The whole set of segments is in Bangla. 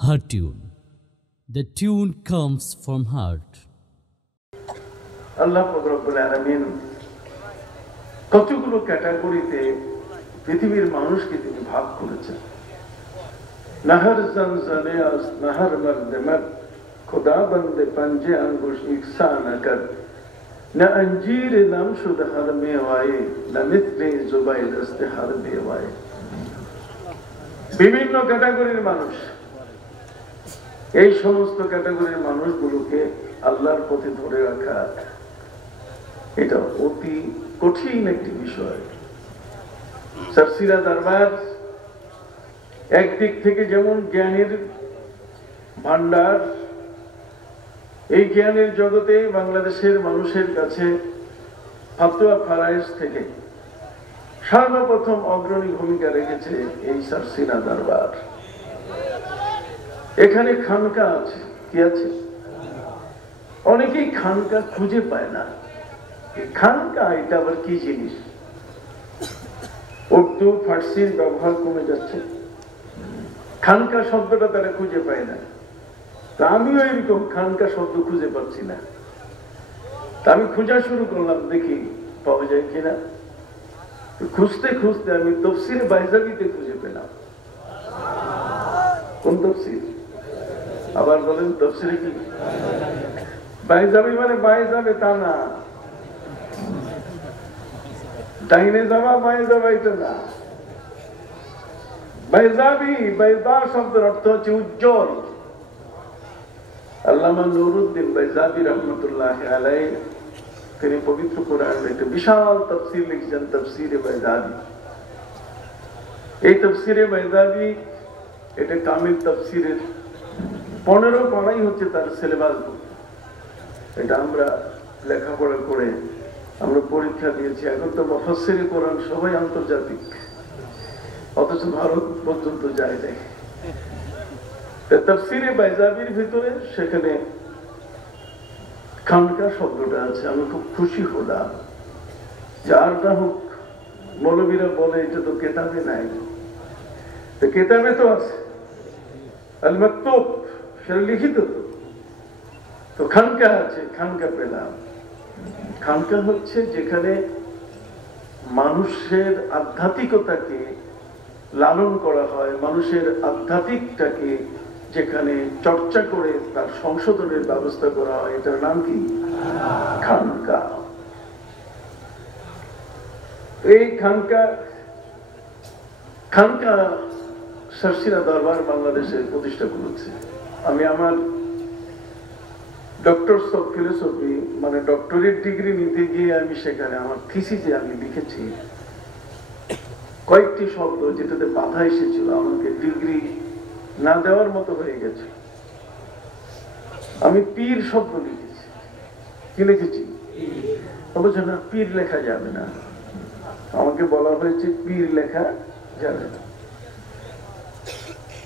Heart tune. The tune comes from heart. আল্লাহ রব্বুল আলামিন কতগুলো ক্যাটাগরিতে পৃথিবীর মানুষকে তিনি ভাগ করেছেন। নহর জনজনে আস নহর মর্দ মর্দ খুদা বন্দে पंजे अंगुश इक्सा न कर न अंजीर नम शुद हर मेवाए न मित्रे जुबाई दस्ते हर बेवाए। বিভিন্ন ক্যাটাগরির মানুষ, এই সমস্ত ক্যাটাগরির মানুষগুলোকে আল্লাহর পথে ধরে রাখা এটা অতি কঠিন একটি বিষয়। সারসিরা দরবার একদিক থেকে যেমন জ্ঞানের ভান্ডার, এই জ্ঞানের জগতে বাংলাদেশের মানুষের কাছে ফাতোয়া ফারায়েজ থেকে সর্বপ্রথম অগ্রণী ভূমিকা রেখেছে এই সারসিনা দরবার। এখানে খানকা আছে, কি আছে? অনেকেই খানকা খুঁজে পায় না। খানকা এটা আবার কি জিনিস? উর্দু ফার্সির ব্যবহার কমে যাচ্ছে, খানকা শব্দটা তারা খুঁজে পায় না। তা আমিও এরকম খানকা শব্দ খুঁজে পাচ্ছি না। তা আমি খোঁজা শুরু করলাম, দেখি পাওয়া যায় কিনা। খুঁজতে খুঁজতে আমি তফসিরে বাইজাবিতে খুঁজে পেলাম। কোন তফসির? আবার বলেন তফসিরে কি? বাইজাবি মানে বাইজাবে তা না, ডাইনে যাওয়া বাঁয়ে যাওয়া এটা না। বাইজাবি, বাইজা শব্দের অর্থ হচ্ছে উজ্জ্বল। আল্লামা নুরুদ্দিন বাইজাবি রহমতুল্লাহি আলাইহি তিনি পবিত্র কোরআনের একটা বিশাল তাফসীর লিখেছেন, তাফসীরে বাইজাবি। এই তাফসীরে বাইজাবি এটা কামিল তাফসীরের 15 পড়াই হচ্ছে তার সিলেবাস বুক। এটা আমরা লেখাপড়া করে আমরা পরীক্ষা দিয়েছি। এখন তো মুফাসসিরে কোরআন সবাই আন্তর্জাতিক, অথচ ভারত পর্যন্ত যায় নাই। তাফসীরে বাইজাবির ভিতরে সেখানে খানকা শব্দটা আছে। আমি খুব খুশি হলাম, যারটা হোক মৌলবীরা বলে এটা তো কেতাবে নাই, তো কেতাবে তো আছে, আল মাকতুব সেটা লিখিত। তো খানকা আছে, খানকা পেলাম। খানকা হচ্ছে যেখানে মানুষের আধ্যাত্মিকতাকে লালন করা হয়, মানুষের আধ্যাত্মিকটাকে যেখানে চর্চা করে তার সংশোধনের ব্যবস্থা করা হয়, এটার নাম কি? খানকা। এই খানকা সারসিনা দরবার বাংলাদেশের প্রতিষ্ঠা করেছে। আমি আমার ডক্টরস অফ ফিলোসফি মানে ডক্টরেট ডিগ্রি নিতে গিয়ে আমি সেখানে আমার থিসিসে আমি লিখেছি কয়েকটি শব্দ যেটাতে বাধা এসেছিল, আমাকে ডিগ্রি না দেওয়ার মতো হয়ে গেছে। আমি পীর শব্দ লিখেছি। কি লিখেছি? অবশ্য না, পীর লেখা যাবে না। আমাকে বলা হয়েছে পীর লেখা যাবে না।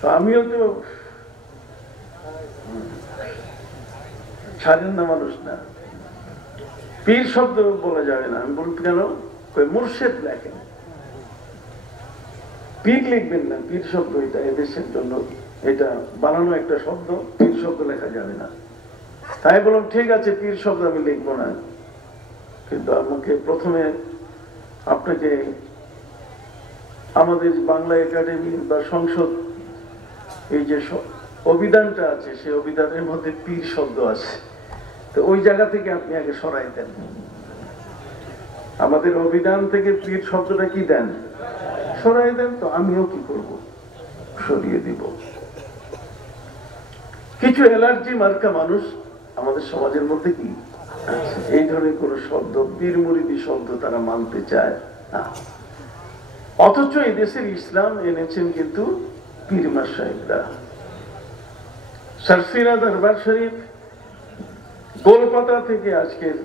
তো আমিও তো স্বাধীন মানুষ না, পীর শব্দ বলা যাবে না। আমি বলতে কেন? মুর্শেদ লেখেন, পীর লিখবেন না। পীর শব্দ এটা এদেশের জন্য এটা বানানো একটা শব্দ, পীর শব্দ লেখা যাবে না। তাই বললাম ঠিক আছে, পীর শব্দ আমি লিখবো না। কিন্তু আমাকে প্রথমে আপনাকে আমাদের বাংলা একাডেমি বা সংসদ এই যে অভিধানটা আছে, সেই অভিধানের মধ্যে পীর শব্দ আছে। তো ওই জায়গা থেকে আপনি আগে সরাই দেন। আমাদের অভিধান থেকে পীর শব্দটা কি দেন? সরাই দেন। তো আমিও কি করব? সরিয়ে দিব। কিছু অ্যালার্জি মার্কা মানুষ আমাদের সমাজের মধ্যে কি আছে, এই ধরনের কোন শব্দ, পীর মুরিদি শব্দ তারা মানতে চায় না। অথচ এই দেশের ইসলাম এনেছেন কিন্তু পীর মাশায়েখরা। সারসিনা দরবার শরীফ কলকাতা থেকে আজকের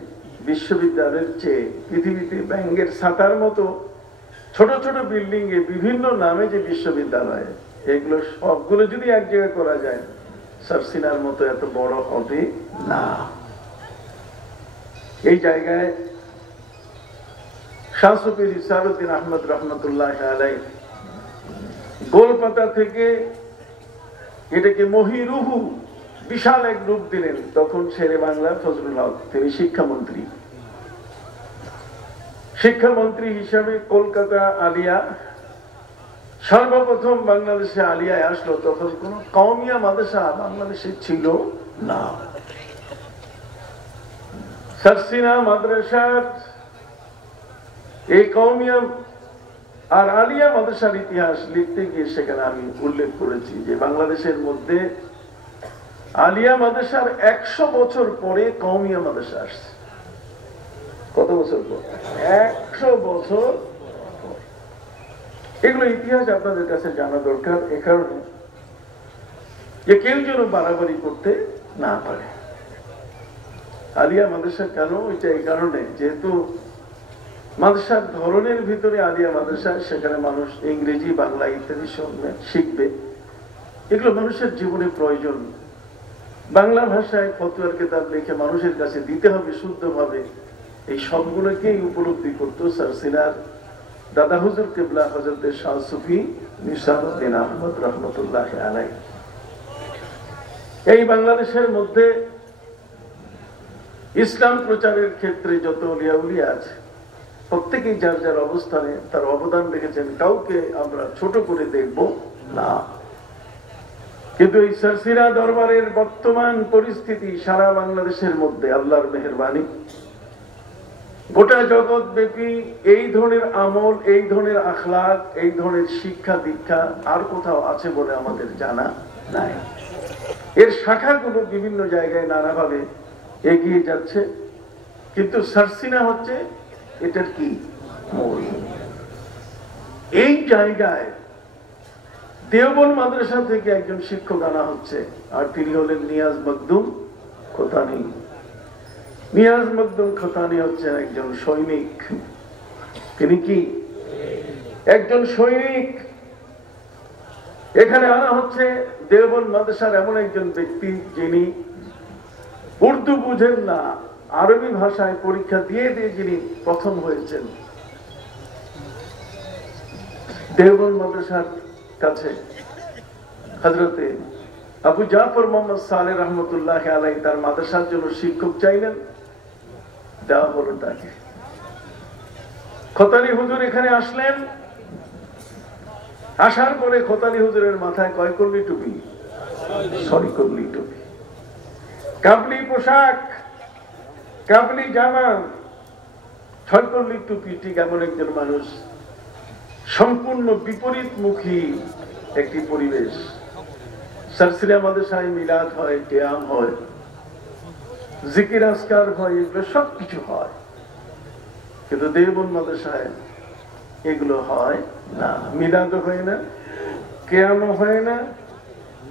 বিশ্ববিদ্যালয়ের চেয়ে পৃথিবীতে ব্যাঙ্গের ছাতার মতো ছোট ছোট বিল্ডিং এ বিভিন্ন নামে যে বিশ্ববিদ্যালয়, এগুলো সবগুলো যদি এক জায়গায় করা যায়, সারসিনার মতো এত বড় হবে না। এই জায়গায় শাহসুফি ইসারউদ্দিন আহমদ রহমতুল্লাহ আলাইহি গোলপাতা থেকে এটাকে মহিরুহু বিশাল এক রূপ দিলেন। তখন শেরে বাংলা ফজলুল হক তিনি শিক্ষামন্ত্রী হিসাবে কলকাতা আলিয়া সর্বপ্রথম বাংলাদেশে আলিয়ায় আসলো। তখন কোন কওমিয়া মাদ্রাসা বাংলাদেশে ছিল না। সারসিনা মাদ্রাসার এই কওমিয়া আর আলিয়া মাদ্রাসার ইতিহাস লিখতে গিয়ে সেখানে আমি উল্লেখ করেছি যে বাংলাদেশের মধ্যে আলিয়া মাদ্রাসার 100 বছর পরে কওমিয়া মাদ্রাসা আসছে। কত বছর পর? 100 বছর। এগুলো ইতিহাস আপনাদের কাছে জানা দরকার, এ কারণে যে কেউ যেন বাড়াবাড়ি করতে না পারে। আলিয়া মাদ্রাসা কেন? এটা এই কারণে, যেহেতু মাদ্রাসার ধরনের ভিতরে আলিয়া মাদ্রাসা, সেখানে মানুষ ইংরেজি, বাংলা ইত্যাদি শিখবে। এগুলো মানুষের জীবনে প্রয়োজন। বাংলা ভাষায় ফতোয়ার কিতাব লিখে মানুষের কাছে দিতে হবে শুদ্ধভাবে, এই সবগুলোকেই উপলব্ধি করতো সারসিনার দাদা হুজুর কিবলা হযরত শাহ সুফি নিসারউদ্দিন আহমদ রহমতুল্লাহ আলাইহি। এই বাংলাদেশের মধ্যে ইসলাম প্রচারের ক্ষেত্রে যত আউলিয়া উলিয়া আছে, প্রত্যেকেই যার যার অবস্থানে তার অবদান রেখেছেন, কাউকে আমরা ছোট করে দেখব না। কিন্তু এই সারসিনা দরবারের বর্তমান পরিস্থিতি সারা বাংলাদেশের মধ্যে আল্লাহর মেহেরবানি, গোটা জগৎ ব্যাপী এই ধরনের আমল, এই ধরনের আখলাক, এই ধরনের শিক্ষা দীক্ষা আর কোথাও আছে বলে আমাদের জানা নাই। এর শাখাগুলো বিভিন্ন জায়গায় নানাভাবে এগিয়ে যাচ্ছে, কিন্তু সারসিনা হচ্ছে এটার কি মূল। এই জায়গায় দেওবন্দ মাদ্রাসা থেকে একজন শিক্ষক আনা হচ্ছে, আর তিনি হলেন নিয়াজ মখদুম খোতানি। নিয়াজ মখদুম খোতানি হচ্ছেন একজন সৈনিক। তিনি কি একজন সৈনিক। এখানে আনা হচ্ছে দেওবন্দ মাদ্রাসার এমন একজন ব্যক্তি যিনি উর্দু বুঝেন না, আরবি ভাষায় পরীক্ষা দিয়ে দিয়ে যিনি প্রথম হয়েছেন। দেওবন্দ মাদ্রাসার কাছে হযরতে আবু জাফর মোহাম্মদ সালেহ রহমতুল্লাহ আলাইহি তার মাদ্রাসার জন্য শিক্ষক চাইলেন, দেওয়া হলো তাকে। খোতানি হুজুর এখানে আসলেন। আসার পরে খোতানি হুজুরের মাথায় কয় কল্লি টুপি? 6 কল্লি টুপি, কাবলি পোশাক, কাবলি জামা, 6 কল্লি টুপি। ঠিক এমন একজন মানুষ, সম্পূর্ণ বিপরীতমুখী একটি পরিবেশ। সারসিনা মাদ্রাসায় মিলাদ হয়, কিয়াম হয়, জিকির আজকার হয়, এগুলো সবকিছু হয়, কিন্তু দেওবন্দ মাদ্রাসায় এগুলো হয় না। মিলাদও হয় না, কিয়ামও হয় না,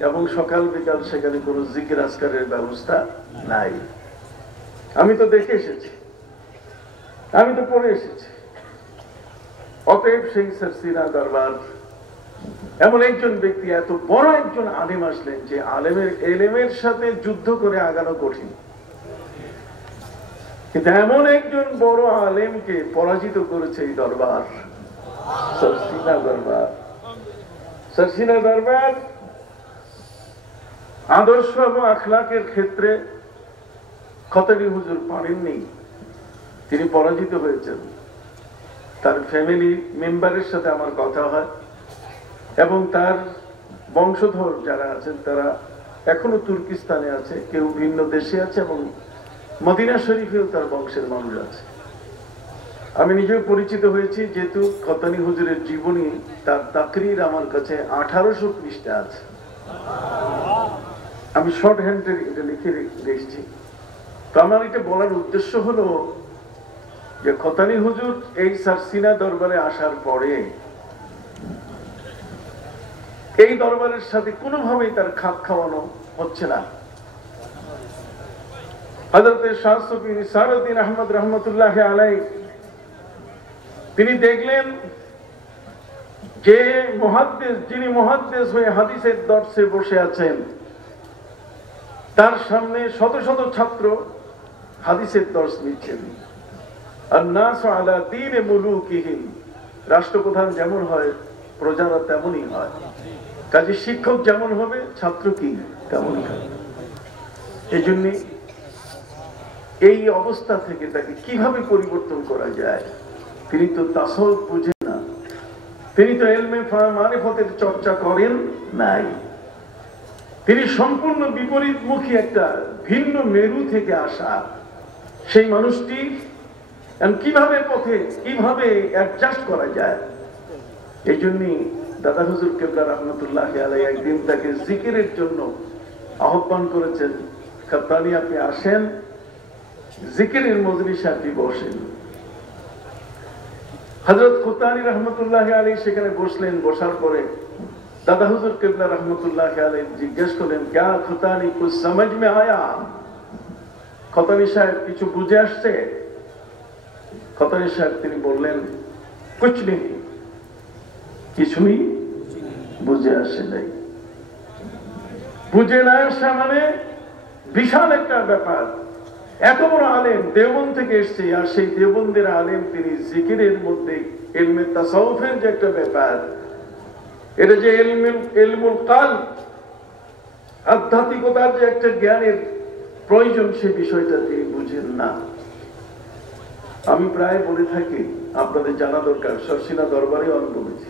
এবং সকাল বিকাল সেখানে কোনো জিকির আজকারের ব্যবস্থা নাই। আমি তো দেখে এসেছি, আমি তো পড়ে এসেছি। অতএব সেই সারসিনা দরবার এমন একজন ব্যক্তি, এত বড় একজন আলেম আসলেন যে আলেমের এলেমের সাথে যুদ্ধ করে আগানো কঠিন, কিন্তু এমন একজন বড় আলেমকে পরাজিত করেছে এই দরবার, সারসিনা দরবার। সারসিনা দরবার আদর্শ এবং আখলাকের ক্ষেত্রে খোতানি হুজুর পারেননি, তিনি পরাজিত হয়েছেন। তার ফ্যামিলি মেম্বারের সাথে আমার কথা হয়, এবং তার বংশধর যারা আছেন তারা এখনো তুর্কিস্তানে আছে, কেউ ভিন্ন দেশে আছে, এবং মদিনা শরীফেও তার বংশের মানুষ আছে। আমি নিজেও পরিচিত হয়েছি, যেহেতু খোতানি হুজুরের জীবনী, তার তাকরির আমার কাছে 1800 পৃষ্ঠা আছে। আমি শর্ট হ্যান্ডে এটা লিখে রেখেছি। তো আমার এটা বলার উদ্দেশ্য হলো যে খোতানি হুজুর এই সারসিনা দরবারে আসার পরে এই দরবারের সাথে কোনোভাবেই তার খাপ খাওয়ানো হচ্ছে না। হযরত শাহ সুফি নিসারউদ্দিন আহমদ রহমতুল্লাহ আলাইহি তিনি দেখলেন যে মুহাদ্দিস, যিনি মুহাদ্দিস হয়ে হাদিসের দর্শে বসে আছেন, তার সামনে শত শত ছাত্র হাদিসের দর্শ নিচ্ছেন। আন-নাসু আলা দীনে মুলুকিহিম, রাষ্ট্রপ্রধান যেমন হয় প্রজারা তেমনই হয়। কাজে শিক্ষক যেমন হবে ছাত্র কি তেমনই হবে। এই জন্য এই অবস্থা থেকে তাকে কিভাবে পরিবর্তন করা যায়, তিনি তো তাসাউফ বুঝেন না, তিনি তো ইলমে মারিফতের চর্চা করেন নাই, তিনি সম্পূর্ণ বিপরীতমুখী একটা ভিন্ন মেরু থেকে আসা সেই মানুষটি কিভাবে পথে কিভাবে অ্যাডজাস্ট করা যায়। এই জন্যই দাদা হুজুর কেবলা রহমতুল্লাহ আলাইহি একদিন তাকে জিকিরের জন্য আহ্বান করেছেন, খাত্তানি আপনি আসেন, জিকিরের মজলিসে আপনি বসেন। হযরত খুতানি রহমতুল্লাহ আলাইহি সেখানে বসলেন। বসার পরে দাদা হুজুর কেবলা রহমতুল্লাহ আলাইহি জিজ্ঞেস করলেন, ক্যা খুতানি কুছ সমঝ মে আয়া? খুতানি সাহেব কিছু বুঝে আসছে? খুতানি সাহেব তিনি বললেন, কুছ নেই, কিছুই বুঝে আসে নাই। বুঝে না আসা মানে বিশাল একটা ব্যাপার। এত বড় আলেম দেওবন্দ থেকে এসছে, আর সেই দেওবন্দের আলেম তিনি জিকিরের মধ্যে ইলমে তাসাউফের যে একটা ব্যাপার, এটা যে ইলমুল কালব আধ্যাত্মিকতার যে একটা জ্ঞানের প্রয়োজন, সে বিষয়টা তিনি বুঝেন না। আমি প্রায় বলে থাকি, আপনাদের জানা দরকার, শর্ষিনা দরবারে আমি বলেছি,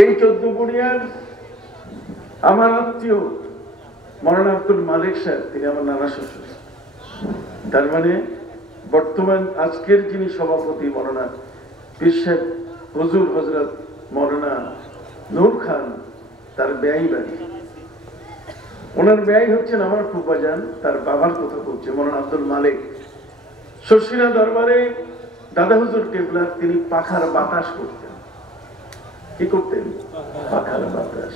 এই 14 বুড়িয়ার আমার আত্মীয় মৌলানা আব্দুল মালিক সাহেব, তিনি আমার নানা শ্বশুর। তার মানে বর্তমান আজকের যিনি সভাপতি মৌলানা পীর সাহেব হুজুর হযরত মৌলানা নূর খান, তার ব্যয় বাড়ি, ওনার ব্যয় হচ্ছেন আমার ফুফাজান, তার বাবার কথা বলছে মৌলানা আব্দুল মালিক। শর্ষিনা দরবারে দাদা হুজুর কেবলা তিনি পাখার বাতাস করতেন। কি করতেন? পাখার বাতাস।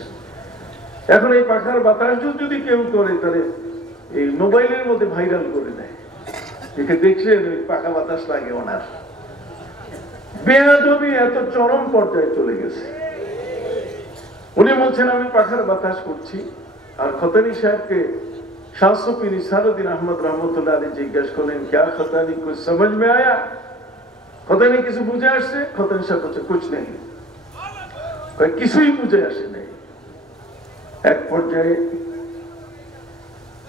এখন এই পাখার বাতাস যদি কেউ করে, তাহলে এই মোবাইলের মধ্যে ভাইরাল করে দেয়, একে দেখছেন ওই পাখা বাতাস লাগে ওনার। বেয়াদবি এত চরম পর্যায়ে চলে গেছে। উনি বলছেন আমি পাখার বাতাস করছি, আর খতানি সাহেবকে শাহ সুফি নিসারউদ্দিন আহমদ রহমতুল্লাহ আলাইহি জিজ্ঞেস করলেন, ক্যা খতানি কুছ সমঝ মে আয়া? খতানি কিছু বুঝে আসছে? খতানি সাহেব বলছে কুছ নেই, কিছুই বুঝে আসে নাই। এক পর্যায়ে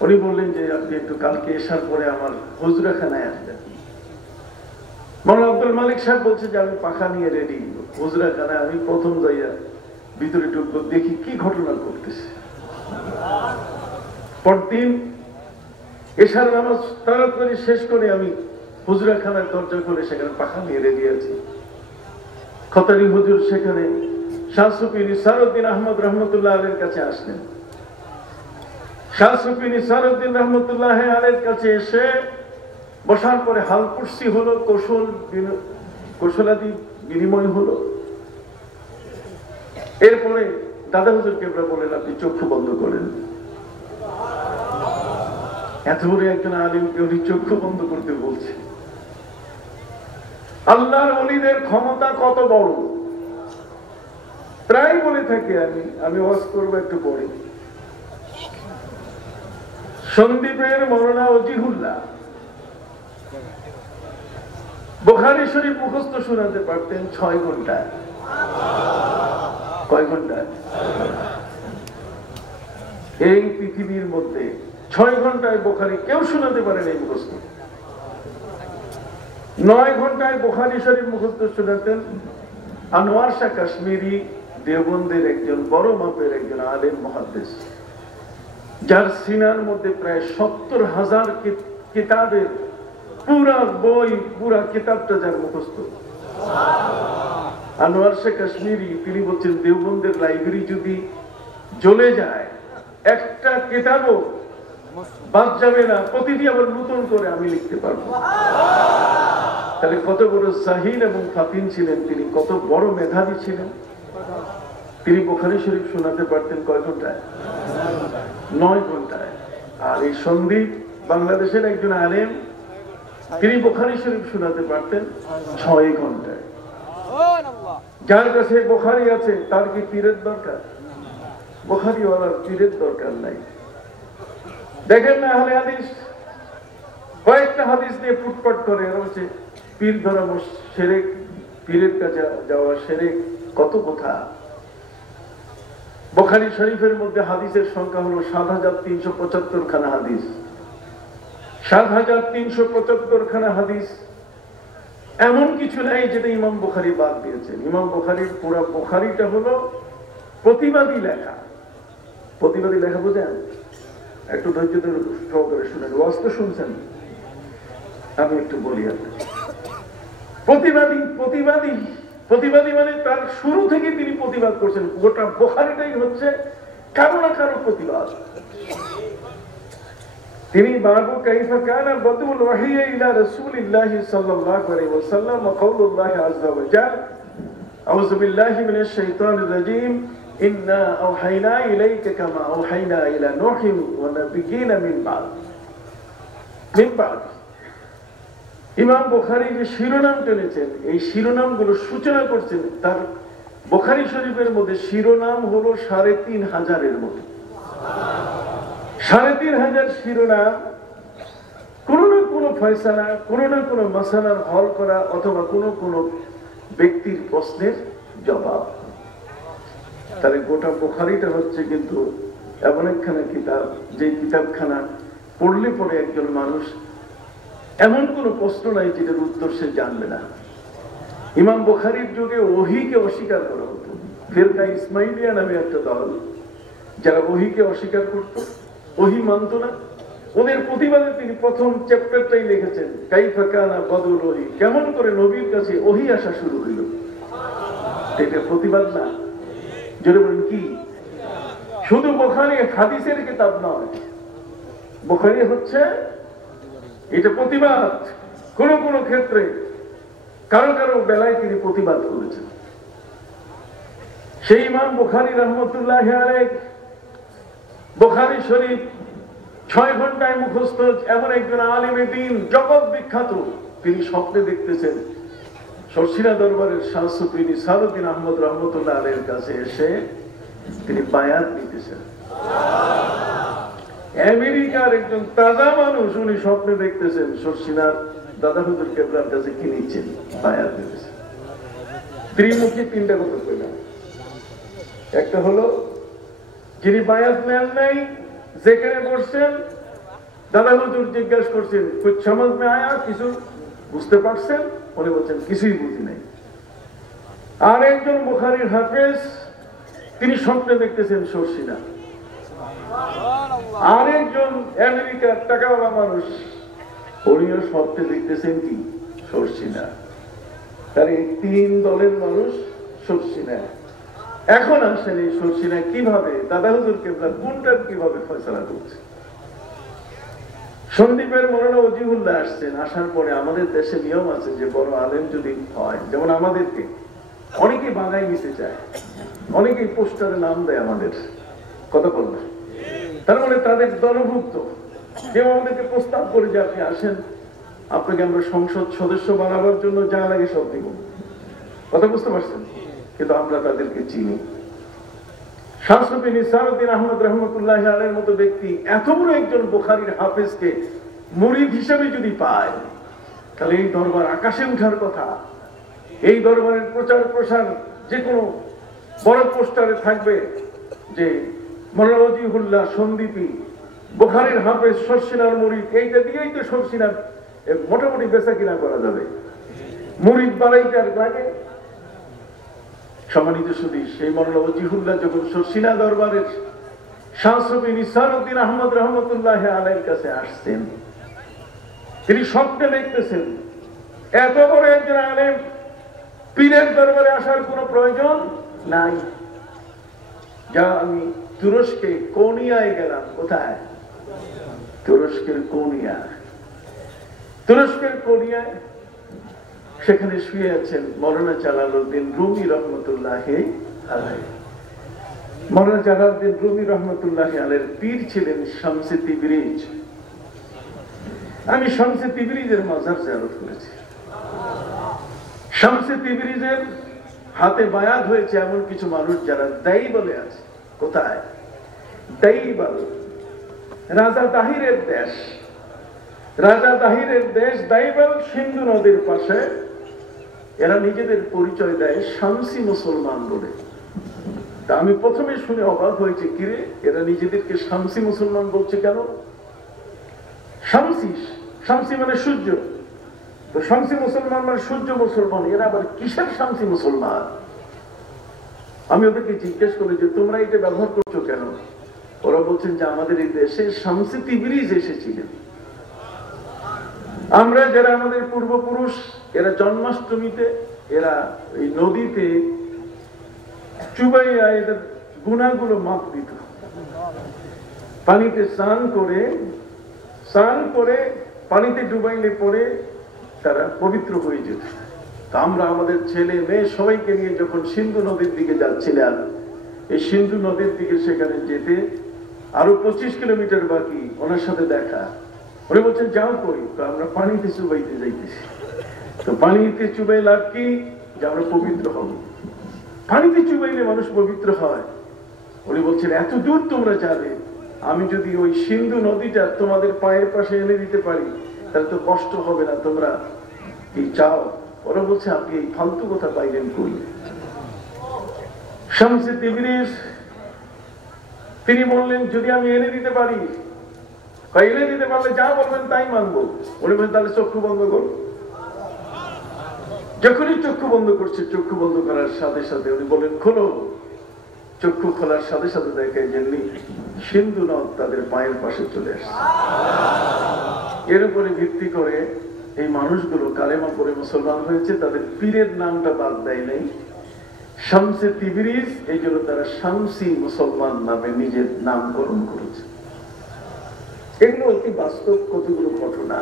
উনি বললেন যে আপনি একটু কালকে এসার পরে আমার হুজরাখানায় আসবেন। মৌলানা আব্দুল মালিক সাহেব বলছে যে আমি পাখা নিয়ে রেডি, হুজরাখানায় আমি প্রথম যাইয়া ভিতরে ঢুকবো, দেখি কি ঘটনা ঘটতেছে। পরদিন এশার নামাজ তাড়াতাড়ি শেষ করে আমি হুজরাখানার দরজা খুলে সেখানে পাখা নিয়ে রেডি আছি। খতানি হুজুর সেখানে শাহ সুফি নিসারউদ্দিন আহমদ রহমতুল্লাহ আলাইহির কাছে আসলেন। শাহ সুফি নিসারউদ্দিন রহমতুল্লাহ আলাইহির কাছে এসে বসার পরে হাল কুরসি হলো, কৌশলাদি বিনিময় হলো। এরপরে দাদা হুজুর কেবলা বলেন, আপনি চক্ষু বন্ধ করেন। এত বড় একজন আলিমকে উনি চক্ষু বন্ধ করতে বলছে। আল্লাহর ওলিদের ক্ষমতা কত বড়! প্রায় বলে থাকি আমি ওয়াজ করবো একটু পরে। সন্দীপের মৌলানা ওজিহুল্লাহ বুখারী শরীফ মুখস্থ শোনাতে পারতেন 6 ঘন্টায়। কয় ঘন্টায়? এই পৃথিবীর মধ্যে 6 ঘন্টায় বুখারী কেউ শোনাতে পারেন এই মুখস্থ। 9 ঘন্টায় বুখারী শরীফ মুখস্থ শোনাতেন আনোয়ার শাহ কাশ্মীরি, দেওবন্দের একজন বড় মাপের একজন আলেম মুহাদ্দিস, যার সিনার মধ্যে প্রায় 70,000 কিতাবের পুরা বই, পুরা কিতাবটা যার মুখস্থ। আনোয়ার শাহ কাশ্মীরি তিনি বলছেন, দেওবন্দের লাইব্রেরি যদি জ্বলে যায় একটা কিতাবও বাদ যাবে না, প্রতিটি আবার নতুন করে আমি লিখতে পারবো। তাহলে কত বড় জাহিল এবং ফাতিন ছিলেন তিনি, কত বড় মেধাবী ছিলেন। তিনি বুখারী শরীফ শোনাতে পারতেন কয় ঘন্টায়? 9 ঘন্টায়। আর এই সন্দীপ বাংলাদেশের একজন আলেম, তিনি বুখারী শরীফ শোনাতে পারতেন 6 ঘন্টায়। যার কাছে বুখারী আছে তার কি পীরের দরকার? বুখারীওয়ালার পীরের দরকার নাই। দেখেন না আহলে হাদিস কয়েকটা হাদিস নিয়ে ফুটপাট করে, হচ্ছে পীর ধরানো শিরক, পীরের কাছে যাওয়া শিরক, কত কথা। বুখারী শরীফের মধ্যে হাদিসের সংখ্যা হলো ৭৩৭৫ খানা হাদিস। ৭৩৭৫ খানা হাদিস, এমন কিছু নাই যেটা ইমাম বুখারী বাদ দিয়েছেন। ইমাম বুখারীর পুরো বুখারীটা হলো প্রতিবাদী লেখা। প্রতিবাদী লেখা বুঝেন? একটু ধৈর্য ধরে সহকারে শুনেন, ওয়াজ তো শুনছেন, আমি একটু বলি আপনাকে। প্রতিবাদী প্রতিবাদী প্রতিবাদী মানে তার শুরু থেকে তিনি প্রতিবাদ করছেন। গোটা বুখারীটাই হচ্ছে কারো না কারো প্রতিবাদ। তিনি বাবু কাইফা কানা বাদুল ওয়াহী ইলা রাসূলিল্লাহি সাল্লাল্লাহু আলাইহি ওয়াসাল্লাম ওয়া কাউলুল্লাহি আযজা ওয়া জাল আউযু বিল্লাহি মিনাশ শাইতানির রাজীম ইন্না আওহাইনা ইলাইকা কামা আওহাইনা ইলা নূহিন ওয়া নাবিয়্যিনা মিন বা'দ। ইমাম বুখারী যে শিরোনাম টেনেছেন, এই শিরোনামগুলো সূচনা করছেন তার বুখারী শরীফের মধ্যে শিরোনাম হলো ৩৫০০-এর মতো। ৩৫০০ শিরোনাম, কোনো না কোনো ফয়সালা, কোনো না কোনো মাসালার হল করা, অথবা কোনো কোনো ব্যক্তির প্রশ্নের জবাব। তাহলে গোটা বুখারীটা হচ্ছে কিন্তু এমন একখানা কিতাব, যে কিতাবখানা পড়লে পরে একজন মানুষ এমন কোন প্রশ্ন নাই যেটার উত্তর সে জানবে না। ইমাম বুখারীর যুগে ওহীকে অস্বীকার করা হতো। ফিরকা ইসমাইলিয়া নামে একটা দল, যারা ওহীকে অস্বীকার করত, ওহী মানত না, ওদের প্রতিবাদে তিনি প্রথম চ্যাপ্টারটাই লিখেছেন কাইফা কানা বাদুল ওহী, কেমন করে নবীর কাছে ওহী আসা শুরু হইল। এটা প্রতিবাদ না? জোরে বলেন কি? শুধু বুখারী হাদিসের কিতাব নয়, বুখারী হচ্ছে এটা প্রতিবাদ। কোন কোন ক্ষেত্রে কারো কারো বেলায় তিনি প্রতিবাদ করেছেন। সেই ইমাম বুখারী রাহমাতুল্লাহি আলাইহি বুখারী শরীফ ৬ ঘন্টায় মুখস্থ এমন একজন আলেমে দ্বীন, জগৎ বিখ্যাত। তিনি স্বপ্নে দেখতেছেন শর্ষিনা দরবারের শাহ সুফি নিসারউদ্দিন আহমদ রহমতুল্লাহ আলাইহির কাছে এসে তিনি বায়াত নিতেছেন। আমেরিকার একজন তাজা মানুষ, উনি স্বপ্নে দেখতেছেন শর্ষিনার দাদা হুজুর কেবলার কাছে কি নিচ্ছেন, বায়াত নিতেছেন। ত্রিমুখী ৩টা কথা কইলাম। একটা হলো যিনি বায়াত নেন নাই, যেখানে বসছেন, দাদা হুজুর জিজ্ঞাসা করছেন কুছ সমঝ মে আয়া, কিছু বুঝতে পারছেন? উনি বলছেন কিছুই বুঝি নাই। আর একজন বুখারীর হাফেজ, তিনি স্বপ্নে দেখতেছেন শর্ষিনা। আরেকজন আমেরিকার টাকাওয়ালা মানুষ, উনিও স্বপ্নে দেখতেছেন কি, শর্ষিনা। তার এই ৩ দলের মানুষ শর্ষিনা। এখন আসেন এই শর্ষিনা কিভাবে দাদা হুজুর কেবলার কোনটার কিভাবে ফয়সালা করছে। সন্দীপের মৌলানা ওজিহুল্লাহ আসছেন, আসার পরে আমাদের দেশে নিয়ম আছে যে বড় আলেম যদি হয়, যেমন আমাদেরকে অনেকেই বাঙাই নিতে চায়, অনেকেই পোস্টারে নাম দেয় আমাদের, কথা বলবে, তার মানে তাদের দলভুক্ত। কেউ আমাদেরকে প্রস্তাব করে যে আপনি আসেন, আপনাকে আমরা সংসদ সদস্য বানাবার জন্য যা লাগে সব দিব, কথা বুঝতে পারছেন? কিন্তু আমরা তাদেরকে চিনি। শাহ সুফি নিসারউদ্দিন আহমদ রহমতুল্লাহি আলাইহির মতো ব্যক্তি এত বড় একজন বুখারীর হাফেজকে মুরিদ হিসেবে যদি পায়, তাহলে এই দরবার আকাশে উঠার কথা। এই দরবারের প্রচার প্রসার যে কোনো বড় পোস্টারে থাকবে যে মৌলানা ওজিহুল্লাহ সন্দীপী বুখারীর হাফেজ শর্ষিনার মুরিদ, এইটা দিয়েই তো শর্ষিনার মোটামুটি বেচা কিনা করা যাবে। মুরিদ বাড়াইতে আর লাগে। সম্মানিত সুধী, সেই মৌলানা ওজিহুল্লাহ যখন শর্ষিনা দরবারের শাহ সুফি নিসারউদ্দিন আহমদ রহমতুল্লাহি আলাইহির কাছে আসছেন, তিনি স্বপ্নে দেখতেছেন এত বড় একজন আলেম, পীরের দরবারে আসার কোনো প্রয়োজন নাই। যা আমি তুরস্কে কোনিয়ায় গেলাম। কোথায়? তুরস্কের কোনিয়া। তুরস্কের কোনিয়ায় সেখানে শুয়ে আছেন মৌলানা জালালউদ্দিন রুমি রহমতুল্লাহি আলাইহি। মৌলানা জালালউদ্দিন রুমি রহমতুল্লাহি আলাইহির পীর ছিলেন শামসে তিবরিজ। আমি শামসে তিবরিজের মাজার জিয়ারত করেছি। শামসে তিবরিজের হাতে বায়াত হয়েছে এমন কিছু মানুষ যারা দায়ী বলে আছে। কোথায়? দাইবাল, রাজা তাহিরের দেশ। রাজা তাহিরের দেশ দাইবাল, সিন্ধু নদীর পাশে। এরা নিজেদের পরিচয় দেয় শামসি মুসলমান বলে। তা আমি প্রথমে শুনে অবাক হয়েছে, কিরে এরা নিজেদেরকে শামসি মুসলমান বলছে কেন? শামসি, শামসি মানে সূর্য, তো শামসি মুসলমান মানে সূর্য মুসলমান, এরা আবার কিসের শামসি মুসলমান? আমি ওদেরকে জিজ্ঞেস করি যে তোমরা এটা ব্যবহার করছো কেন? ওরা বলছেন যে আমাদের এই দেশে শামসি তিবরিজ এসেছিলেন। আমরা যারা আমাদের পূর্বপুরুষ, এরা জন্মাষ্টমীতে এরা এই নদীতে চুবাইয়া এদের গুনাহগুলো মাপ দিত, পানিতে স্নান করে পানিতে ডুবাইলে পরে তারা পবিত্র হয়ে যেত। তা আমরা আমাদের ছেলে মেয়ে সবাইকে নিয়ে যখন সিন্ধু নদীর দিকে যাচ্ছিলাম, এই সিন্ধু নদীর দিকে সেখানে যেতে আরো 25 কিলোমিটার বাকি, ওনার সাথে দেখা। উনি বলছেন যাও কই? তো আমরা পানিতে চুবাইতে যাইতেছি। তো পানিতে চুবাই লাভ কি? যে আমরা পবিত্র হব। পানিতে চুবাইলে মানুষ পবিত্র হয়। উনি বলছেন এত দূর তোমরা যাবে, আমি যদি ওই সিন্ধু নদীটা তোমাদের পায়ের পাশে এনে দিতে পারি তাহলে তো কষ্ট হবে না, তোমরা কি চাও? ওরা বলছে আপনি এই ফালতু কথা পাইলেন কই? শামসে তিবরিজ তিনি বললেন যদি আমি এনে দিতে পারি, এনে দিতে পারলে যা বলবেন তাই মানবো। উনি বললেন তাহলে চক্ষু বন্ধ করো। যখনই চক্ষু বন্ধ করছে, চক্ষু বন্ধ করার সাথে সাথে উনি বলেন খোলো। চক্ষু খোলার সাথে সাথে দেখে যেমনি সিন্ধু নদ তাদের পায়ের পাশে চলে আসছে। এর উপরে ভিত্তি করে এই মানুষগুলো কালেমা পড়ে মুসলমান হয়েছে, তাদের পীরের নামটা বাদ দেয় নাই, শামসে তিবরিজ, এই জন্য তারা শামসি মুসলমান নামে নিজের নামকরণ করেছে। এগুলো অতি বাস্তব কতগুলো ঘটনা।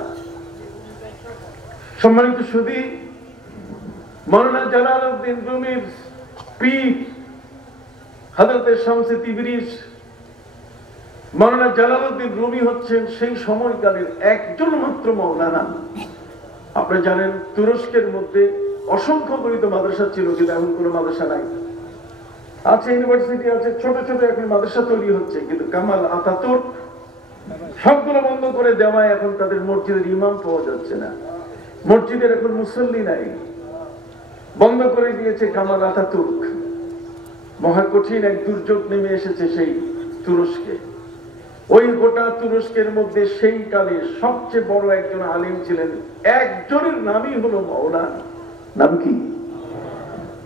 সম্মানিত সুধী, মাওলানা জালালউদ্দিন রুমির পীর হযরতে শামসে তিবরিজ, মাওলানা জালালউদ্দিন রুমি হচ্ছেন সেই সময়কালের একজন মাত্র মাওলানা। আপনারা জানেন তুরস্কের মধ্যে অসংখ্য গণিত মাদ্রাসা ছিল, কিন্তু এখন কোনো মাদ্রাসা নাই। আছে ইউনিভার্সিটি আছে, ছোট ছোট এখন মাদ্রাসা তৈরি হচ্ছে, কিন্তু কামাল আতাতুর্ক সবগুলো বন্ধ করে দেওয়ায় এখন তাদের মসজিদের ইমাম পাওয়া যাচ্ছে না, মসজিদের এখন মুসল্লি নাই, বন্ধ করে দিয়েছে কামাল আতাতুর্ক। মহা কঠিন এক দুর্যোগ নেমে এসেছে সেই তুরস্কে। ওই গোটা তুরস্কের মধ্যে সেই কালে সবচেয়ে বড় একজন আলিম ছিলেন, একজনের নামই হলো মাওলানা। নাম কি?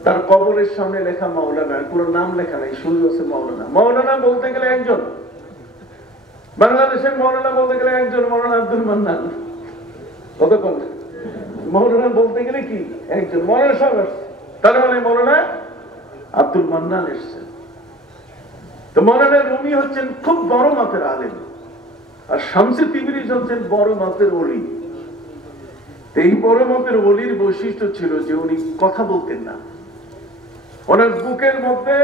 তার কবরের সামনে লেখা মাওলানা, পুরো নাম লেখা নাই, শুরু আছে মাওলানা। মাওলানা বলতে গেলে একজন, বাংলাদেশের মাওলানা বলতে গেলে একজন, মাওলানা আব্দুল মান্নান। কতক্ষণ মাওলানা বলতে গেলে কি একজন, মাওলানা সাহেব আসছে, তার মানে মাওলানা আব্দুল মান্নান এসছে। তো মাওলানা রুমি হচ্ছেন খুব বড় মাপের আলেম, আর শামসে তিবরিজ হচ্ছেন বড় মাপের ওলি। এই বড় মাপের ওলির বৈশিষ্ট্য ছিল যে উনি কথা বলতেন না, ওনার বুকের মধ্যে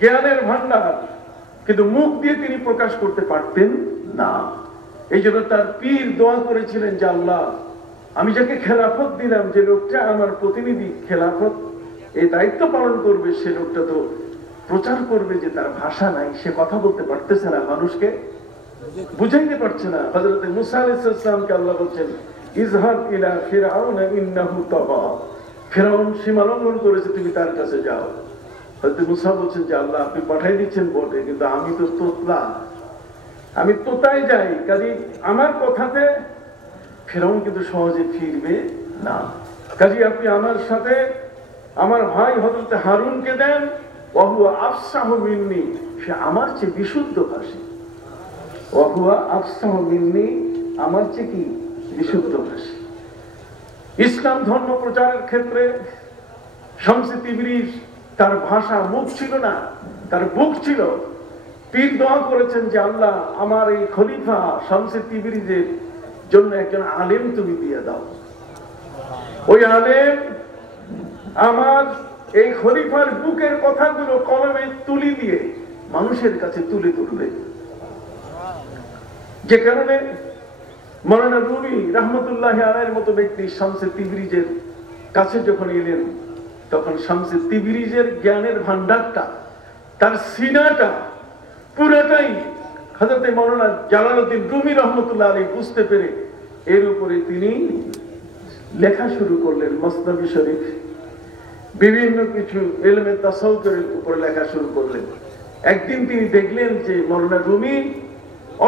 জ্ঞানের ভান্ডার, কিন্তু মুখ দিয়ে তিনি প্রকাশ করতে পারতেন না। এই জন্য তার পীর দোয়া করেছিলেন যে আল্লাহ, আমি যাকে খেলাফত দিলাম, যে লোকটা আমার প্রতিনিধি খেলাফত এই দায়িত্ব পালন করবে, সে লোকটা তো প্রচার করবে যে তার ভাষা নাই, সে কথা বলতে পারতেছে না, মানুষকে বুঝাইতে পারছে না। হযরত মুসা আলাইহিস সালামকে আল্লাহ বলছেন ইযহাব ইলা ফিরআউন ইন্নাহু তাগা, ফিরআউন সীমালঙ্ঘন করেছে, তুমি তার কাছে যাও। হযরত মুসা বলছেন যে আল্লাহ আপনি পাঠাই দিচ্ছেন বটে, কিন্তু আমি তো তোতলা, আমি তোতায় যাই, কাজে আমার কথাতে ফিরআউন কিন্তু সহজে ফিরবে না। কাজে আপনি আমার সাথে আমার ভাই হযরত হারুনকে দেন, ওয়াহুয়া আফসাহু মিন্নি, সে আমার চেয়ে বিশুদ্ধ ভাষী। ওয়াহুয়া আফসাহু মিন্নি, আমার চেয়ে কি বিশুদ্ধ ভাষী। ইসলাম ধর্ম প্রচারের ক্ষেত্রে শামসে তিবরিজ তার ভাষা মুখ ছিল না, তার বুক ছিল। পীর দোয়া করেছেন যে আল্লাহ আমার এই খলিফা শামসে তিবরিজের জন্য একজন আলেম তুমি দিয়ে দাও, ওই আলেম আমার এই খলিফার বুকের কথাগুলো কলমে তুলি দিয়ে মানুষের কাছে তুলে ধরবে। যে কারণে মাওলানা রুমি রাহমাতুল্লাহি আলাইহির মতো ব্যক্তি শামসে তিবরিজের কাছে যখন এলেন, তখন শামসে তিবরিজের জ্ঞানের ভান্ডারটা, তার সিনাটা পুরোটাই হযরত মাওলানা জালালউদ্দিন রুমি রাহমাতুল্লাহি আলাইহি বুঝতে পেরে এর উপরে তিনি লেখা শুরু করলেন মসনবী শরীফ। বিভিন্ন কিছু ইলমে তাসাউফের উপর লেখা শুরু করলেন। একদিন তিনি দেখলেন যে মওলানা রুমি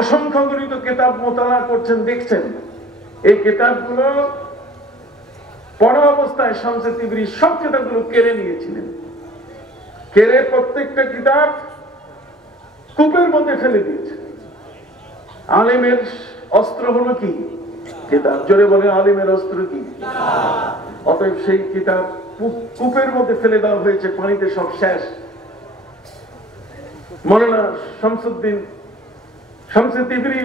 অসংখ্য গণিত কিতাব মোতালা করছেন, দেখছেন এই কিতাবগুলো পড়া অবস্থায় শামসে তিবরি সব কিতাবগুলো কেড়ে নিয়েছিলেন। কেড়ে প্রত্যেকটা কিতাব কূপের মধ্যে ফেলে দিয়েছে। আলেমের অস্ত্র হলো কি? কিতাব। জোরে বলে, আলেমের অস্ত্র কি? অতএব সেই কিতাব কূপের মধ্যে ফেলে দেওয়া হয়েছে, পানিতে সব শেষ। মওলানা শামসে তিবরি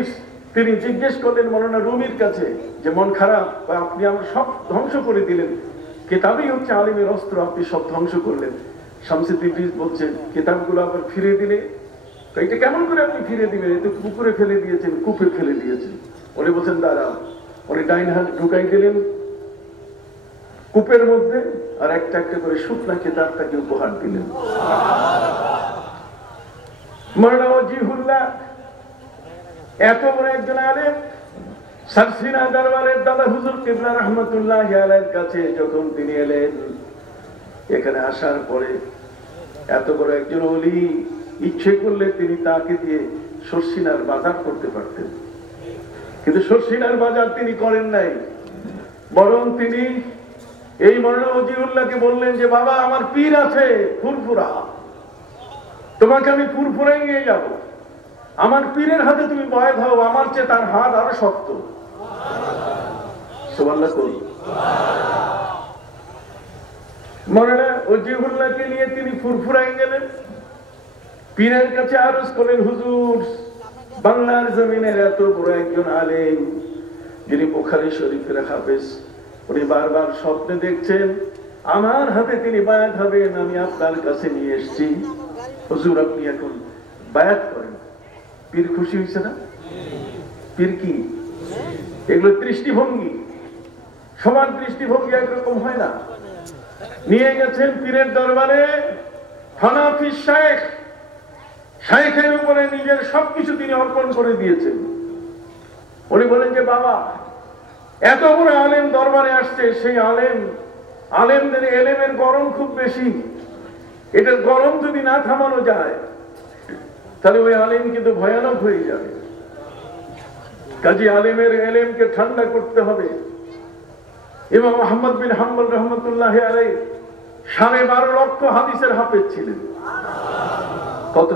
তিনি জিজ্ঞেস করলেন মওলানা রুমির কাছে যে মন খারাপ, বা আপনি আমরা সব ধ্বংস করে দিলেন, কিতাবই হচ্ছে আলেমের অস্ত্র, আপনি সব ধ্বংস করলেন। শামসে তিবরি বলছেন কিতাবগুলো আবার ফিরে দিলে, এটা কেমন করে আপনি ফিরে দিবেন? এতে পুকুরে ফেলে দিয়েছেন, কূপে ফেলে দিয়েছেন। উনি বলছেন দাঁড়াও। উনি ডাইন হাত ঢুকাই দিলেন কূপের মধ্যে, আর একটা একটা করে শুকনা কিতাব তাকে উপহার দিলেন। মওলানা ওয়াজিহুল্লাহ এত বড় একজন আলেম, সারসিনা দরবারের দাদা হুজুর কিবলা রাহমাতুল্লাহি আলাইহির কাছে যখন তিনি এলেন, এখানে আসার পরে এত বড় একজন ওলি, ইচ্ছে করলে তিনি তাকে দিয়ে শর্ষিনার বাজার করতে পারতেন, কিন্তু শর্ষিনার বাজার তিনি করেন নাই। বরং তিনি এই মওলানা ওয়াজিহুল্লাহকে বললেন যে বাবা, আমার পীর আছে ফুরফুরা, তোমাকে আমি ফুরফুরাই নিয়ে যাব। আমার পীরের হাতে তুমি বয়াত হও, আমার চেয়ে তার হাত আরো শক্ত। সুবহানাল্লাহ করি। মওলানা ওয়াজিহুল্লাহকে নিয়ে তিনি ফুরফুরাই গেলেন, পীরের কাছে আরজ করলেন, হুজুর, বাংলার জমিনের এত বড় একজন আলেম, যিনি বুখারী শরীফের হাফেজ, উনি বারবার স্বপ্নে দেখছেন আমার হাতে তিনি বায়াত হবেন, আমি আপনার কাছে নিয়ে এসেছি, হুজুর আপনি এখন বায়াত করেন। পীর খুশি হয়েছে না? পীর কি? এগুলো দৃষ্টিভঙ্গি, সমান দৃষ্টিভঙ্গি একরকম হয় না। নিয়ে গেছেন পীরের দরবারে, হানাফি শেখ, শেখের উপরে নিজের সবকিছু তিনি অর্পণ করে দিয়েছেন। উনি বলেন যে বাবা, এত বড় আলেম দরবারে আসছে, সেই আলেমদের এলেমের গরম খুব বেশি, এটা গরম যদি না থামানো যায় তাহলে ওই আলেম কিন্তু ভয়ানক হয়ে যাবে। কাজী আলেমের এলেমকে ঠান্ডা করতে হবে। ইমাম আহমদ বিন হাম্বল রহমতুল্লাহি আলাইহি 12.5 লক্ষ হাদিসের হাফেজ ছিলেন। কত?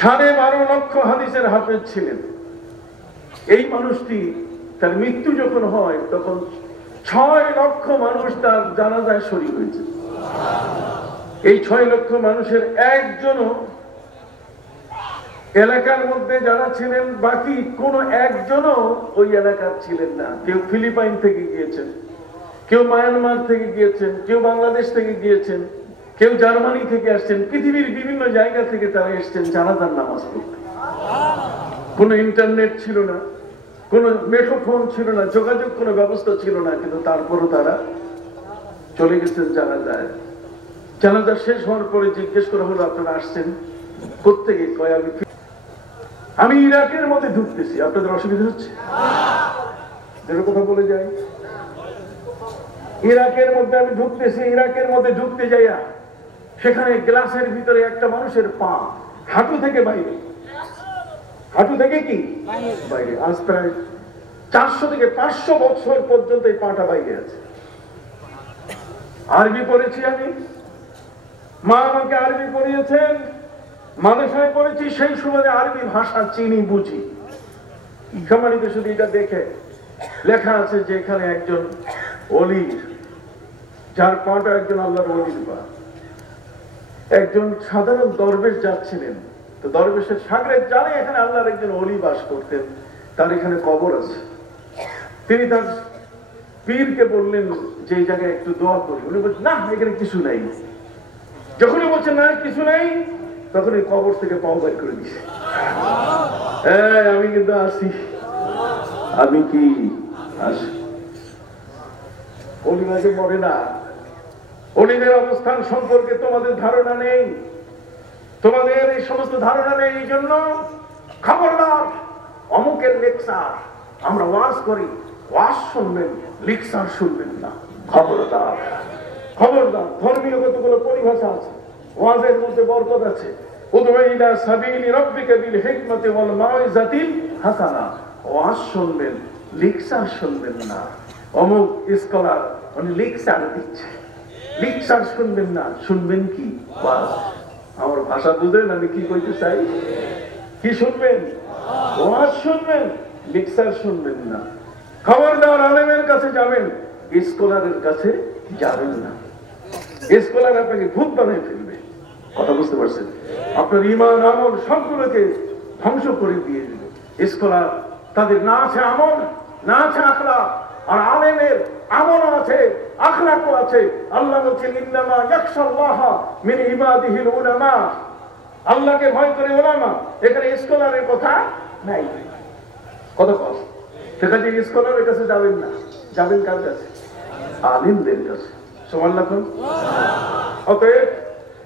12.5 লক্ষ হাদিসের হাফেজ ছিলেন। এই মানুষটি তার মৃত্যু যখন হয় তখন 6 লক্ষ মানুষ তার জানাজায় শরীক হয়েছে। এই 6 লক্ষ মানুষের একজনও এলাকার মধ্যে যারা ছিলেন, বাকি কোন একজনও ওই এলাকার ছিলেন না। কেউ ফিলিপাইন থেকে গিয়েছেন, কেউ মায়ানমার থেকে গিয়েছেন, কেউ বাংলাদেশ থেকে গিয়েছেন, কেউ জার্মানি থেকে আসছেন, পৃথিবীর বিভিন্ন জায়গা থেকে তারা এসছেন জানাজার নামাজ পড়তে। কোনো ইন্টারনেট ছিল না, কোনো মেঠোফোন ছিল না, যোগাযোগ কোনো ব্যবস্থা ছিল না, কিন্তু তারপরও তারা চলে গেছেন জানাজায়। জানাজা শেষ হওয়ার পরে জিজ্ঞেস করা হলো আপনারা আসছেন কোত্থেকে? কয় আমি ইরাকের মধ্যে ঢুকতেছি। আপনাদের অসুবিধা হচ্ছে? কথা বলে যাই, ইরাকের মধ্যে আমি ঢুকতেছি। ইরাকের মধ্যে ঢুকতে যাইয়া সেখানে গ্লাসের ভিতরে একটা মানুষের পা হাঁটু থেকে বাইরে, হাঁটু থেকে কি বাইরে, আজ প্রায় 400 থেকে 500 বছর পর্যন্ত এই পাটা বাইরে আছে। আরবি পড়েছি আমি, মা আমাকে আরবি পড়িয়েছেন, মাদ্রাসায় পড়েছি, সেই সময় আরবি ভাষা চিনি, বুঝি। সম্মানিত শুধু এটা দেখে লেখা আছে যে এখানে একজন ওলি, যার পাটা একজন আল্লাহর ওলির পা। একজন সাধারণ দরবেশ যাচ্ছিলেন, তো দরবেশের সাগরেদ জানে এখানে আল্লাহর একজন ওলি বাস করতেন, তার এখানে কবর আছে। তিনি তার পীরকে বললেন যে এই জায়গায় একটু দোয়া করি। উনি বলছেন না, এখানে কিছু নাই। যখনই বলছেন না কিছু নাই, তখন এই কবর থেকে পাও বের করে দিছে। হ্যাঁ, আমি কিন্তু আসি, আমি কি আসি। অলিমাকে মরে না। অলিদের অবস্থান সম্পর্কে তোমাদের ধারণা নেই, তোমাদের এই সমস্ত ধারণা নেই। এই জন্য খবরদার, অমুকের লেকচার আমরা ওয়াজ করি, ওয়াজ শুনবেন, লেকচার শুনবেন না। খবরদার, খবরদার, ধর্মীয় কতগুলো পরিভাষা আছে, ওয়াজের মধ্যে বরকত আছে। উদউ ইলা সাবিলি রাব্বিকা বিল হিকমাতি ওয়াল মাউইজাতিল হাসানা। ওয়াজ শুনবেন, লেকচার শুনবেন না। অমুক স্কলার উনি লেকচার দিচ্ছে, লেকচার শুনবেন না, শুনবেন কি? ওয়াজ। আমার ভাষা বুঝেন আমি কি কইতে চাই? কি শুনবেন? ওয়াজ শুনবেন, লেকচার শুনবেন না। খবরদার, আলেমের কাছে যাবেন, স্কলারের কাছে যাবেন না। স্কলার আপনাকে ভূত বানিয়ে ফেলবে। কথা বুঝতে পারছেন? আপনার ঈমান আমল সবগুলোকে ধ্বংস করে দিয়ে দিল। স্কলার তাদের না আছে আমল, না আছে আখলাক, আর আলেমের আমল আছে, আখলাকও আছে। আল্লাহ বলছেন ইন্নামা ইয়াখশাল্লাহা মিন ইবাদিহিল উলামা। আল্লাহকে ভয় করে উলামা। এখানে স্কলারের কথা নাই। কত কষ্ট। সেটা যে স্কলারের কাছে যাবেন না, যাবেন কার কাছে? আলেমদের কাছে। সুবহানাল্লাহ। অতএব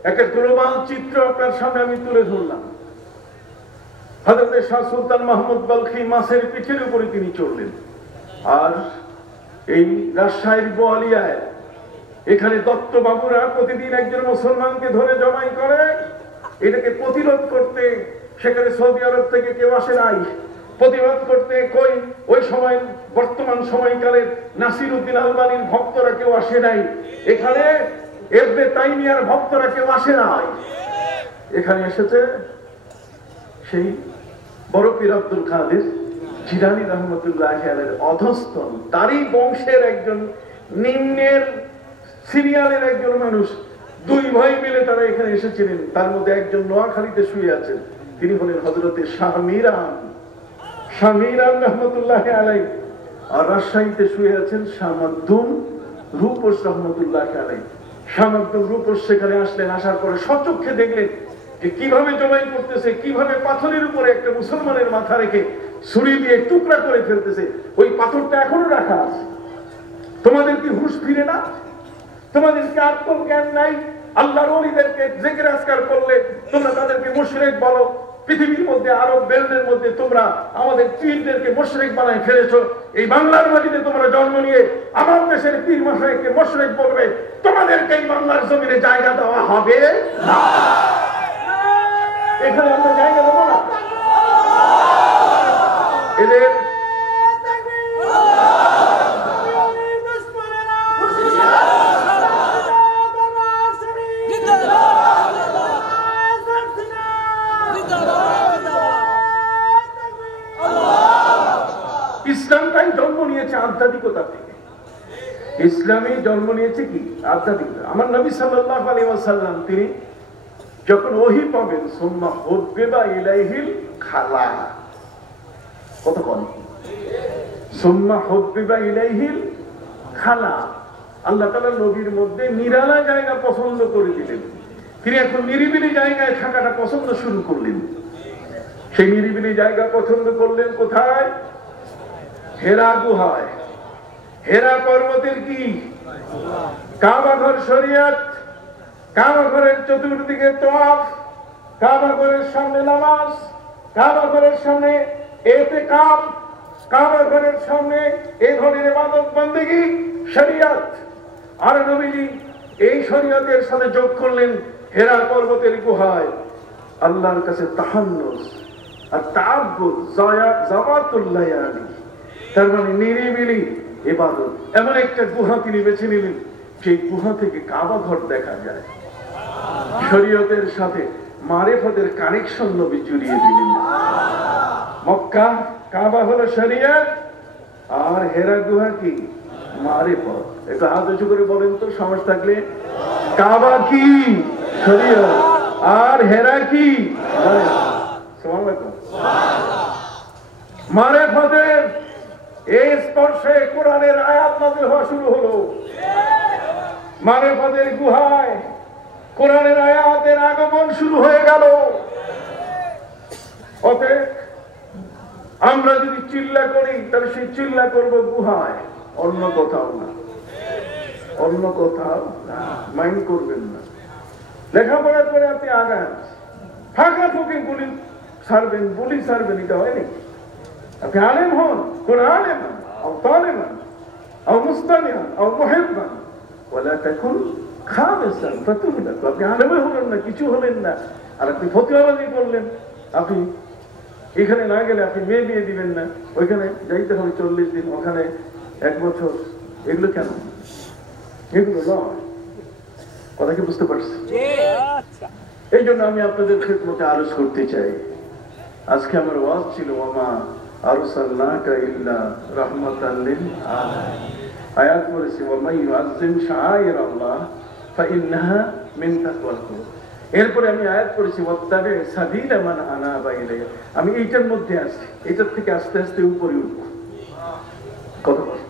একটা গ্লোবাল চিত্র আপনার সামনে আমি তুলে ধরলাম। হযরত শাহ সুলতান মাহমুদ বলখি মাছের পিঠের উপরে তিনি চড়লেন। আর এই রাজশাহীর বোয়ালিয়ায় এখানে দত্ত বাবুরা প্রতিদিন একজন মুসলমানকে ধরে জমাই করে। এটাকে প্রতিরোধ করতে সেখানে সৌদি আরব থেকে কেউ আসে নাই। প্রতিবাদ করতে ওই সময় বর্তমান সময়কালের নাসিরউদ্দিন আলবানীর ভক্তরা কেউ আসে নাই। এখানে ইবনে তাইমিয়ার ভক্তরা কেউ আসে নাই। এখানে এসেছে সেই বড় পীর আব্দুল কাদের জিলানী রাহমাতুল্লাহি আলাইহির অধস্তন, তারই বংশের একজন নিম্নের সিরিয়ালের একজন মানুষ। দুই ভাই মিলে তারা এখানে এসেছিলেন। তার মধ্যে একজন নোয়াখালীতে শুয়ে আছেন, তিনি হলেন হযরতে শাহ মিরান রাহমাতুল্লাহি আলাইহি। আর রাজশাহীতে শুয়ে আছেন শাহ মাকদুম রূপস রাহমাতুল্লাহি আলাইহি। শাহ মাকদুম রূপস সেখানে আসলেন। আসার পরে সচক্ষে দেখলেন যে কিভাবে জবাই করতেছে, কিভাবে পাথরের উপরে একটা মুসলমানের মাথা রেখে ছুরি দিয়ে টুকরা করে ফেলতেছে। ওই পাথরটা এখনো রাখা আছে। তোমাদের কি হুঁশ ফিরে না? তোমাদের কি আত্ম জ্ঞান নাই? আল্লাহর ওলিদেরকে জিকির আজকার করলে তোমরা তাদেরকে মুশরিক বলো। পৃথিবীর মধ্যে আরব বেল্টের মধ্যে তোমরা আমাদের পীরদেরকে মুশরিক বানায় ফেলেছো। এই বাংলার মাটিতে তোমরা জন্ম নিয়ে আমার দেশের পীর মশাইকে মুশরিক বলবে। তোমাদেরকে এই বাংলার জমিনে জায়গা দেওয়া হবে না। এখানে আমরা জায়গা দেবো না। এদের ইসলামটাই জন্ম নিয়েছে আধ্যাত্মিকতা থেকে। ইসলামী জন্ম নিয়েছে কি? আধ্যাত্মিকতা। আমার নবী সাল্লাল্লাহু আলাইহি ওয়াসাল্লাম তিনি যখন ওহী পাবেন, সুম্মা হুব্বিবা ইলাইহিল খালা। কতক্ষণ? সুম্মা হুব্বিবা ইলাইহিল খালা। আল্লাহ তাআলা নবীর মধ্যে নিরালা জায়গা পছন্দ করে দিলেন। তিনি এখন নিরিবিলি জায়গায় থাকাটা পছন্দ শুরু করলেন। সেই নিরিবিলি জায়গা পছন্দ করলেন কোথায়? হেরা গুহায়। হেরা পর্বতের কি? কাবা ঘর শরীয়ত। কাবা ঘরের চতুর্দিকে তওয়াফ, কাবা ঘরের সামনে নামাজ, কাবা ঘরের সামনে ইতিকাফ, কাবা ঘরের সামনে এই ধরনের ইবাদত বন্দেগী শরীয়ত। আর নবীজি এই শরীয়তের সাথে যোগ করলেন হেরা পর্বতের গুহায় আল্লাহর কাছে তাহান্নুস আর তাআব্বুদ, যাওয়াতুল লায়ালি, তার মানে নিরিবিলি ইবাদত। এমন একটা গুহা তিনি বেছে নিলেন, সেই গুহা থেকে কাবা ঘর দেখা যায়। শরীয়তের সাথে মারিফতের কানেকশন নবী জুড়িয়ে দিলেন। মক্কা কাবা হলো শরীয়ত, আর হেরা গুহা কি? মারিফত। একটু হাত উঁচু করে বলেন তো, সাহস থাকলে। কাবা কি? শরীয়ত। আর হেরা কি? মারিফতের এই স্পর্শে কোরআনের আয়াত নাযিল হওয়া শুরু হলো। মারিফতের গুহায় কোরআনের আয়াতের আগমন শুরু হয়ে গেল। অতএব আমরা যদি চিল্লা করি তাহলে সেই চিল্লা করবো গুহায়, অন্য কোথাও না। অন্য কোথাও না। মাইন্ড করবেন না। লেখাপড়ার পরে আপনি আগান, ফাঁকা ফুঁকে গুলি ছাড়বেন, গুলি ছাড়বেন, এটা হয় নাকি? আপনি আলেম হন, কোন আলেম হন, আও তালেমান, আও মুস্তামিয়ান, আও মুহিব্বান, ওয়ালা তাকুন খামেসান ফাতুহিনা, আপনি আলেমে হলেন না, কিছু হলেন না, আর আপনি ফতোয়াবাজি করলেন। আপনি এখানে না গেলে আপনি মেয়ে বিয়ে দিবেন না, ওইখানে যাইতে হবে 40 দিন, ওখানে 1 বছর। এগুলো কেন? এগুলো নয়। কথা কি বুঝতে পারছেন? এই জন্য আমি আপনাদের খিদমতে আরজ করতে চাই, আজকে আমার ওয়াজ ছিল ওয়ামা আরসালনাকা ইল্লা রাহমাতাল লিল আলামিন। আয়াত পড়েছি ওয়ামা ইউআযযিম শাআইরাল্লাহ ফাইন্নাহা মিন তাকওয়াল কুলুব। এরপরে আমি আয়াত পড়েছি ওয়াত্তাবি সাবিলা মান আনাবা ইলাইয়া। আমি এইটার মধ্যে আছি, এটার থেকে আস্তে আস্তে উপরে উঠব। কথা বল,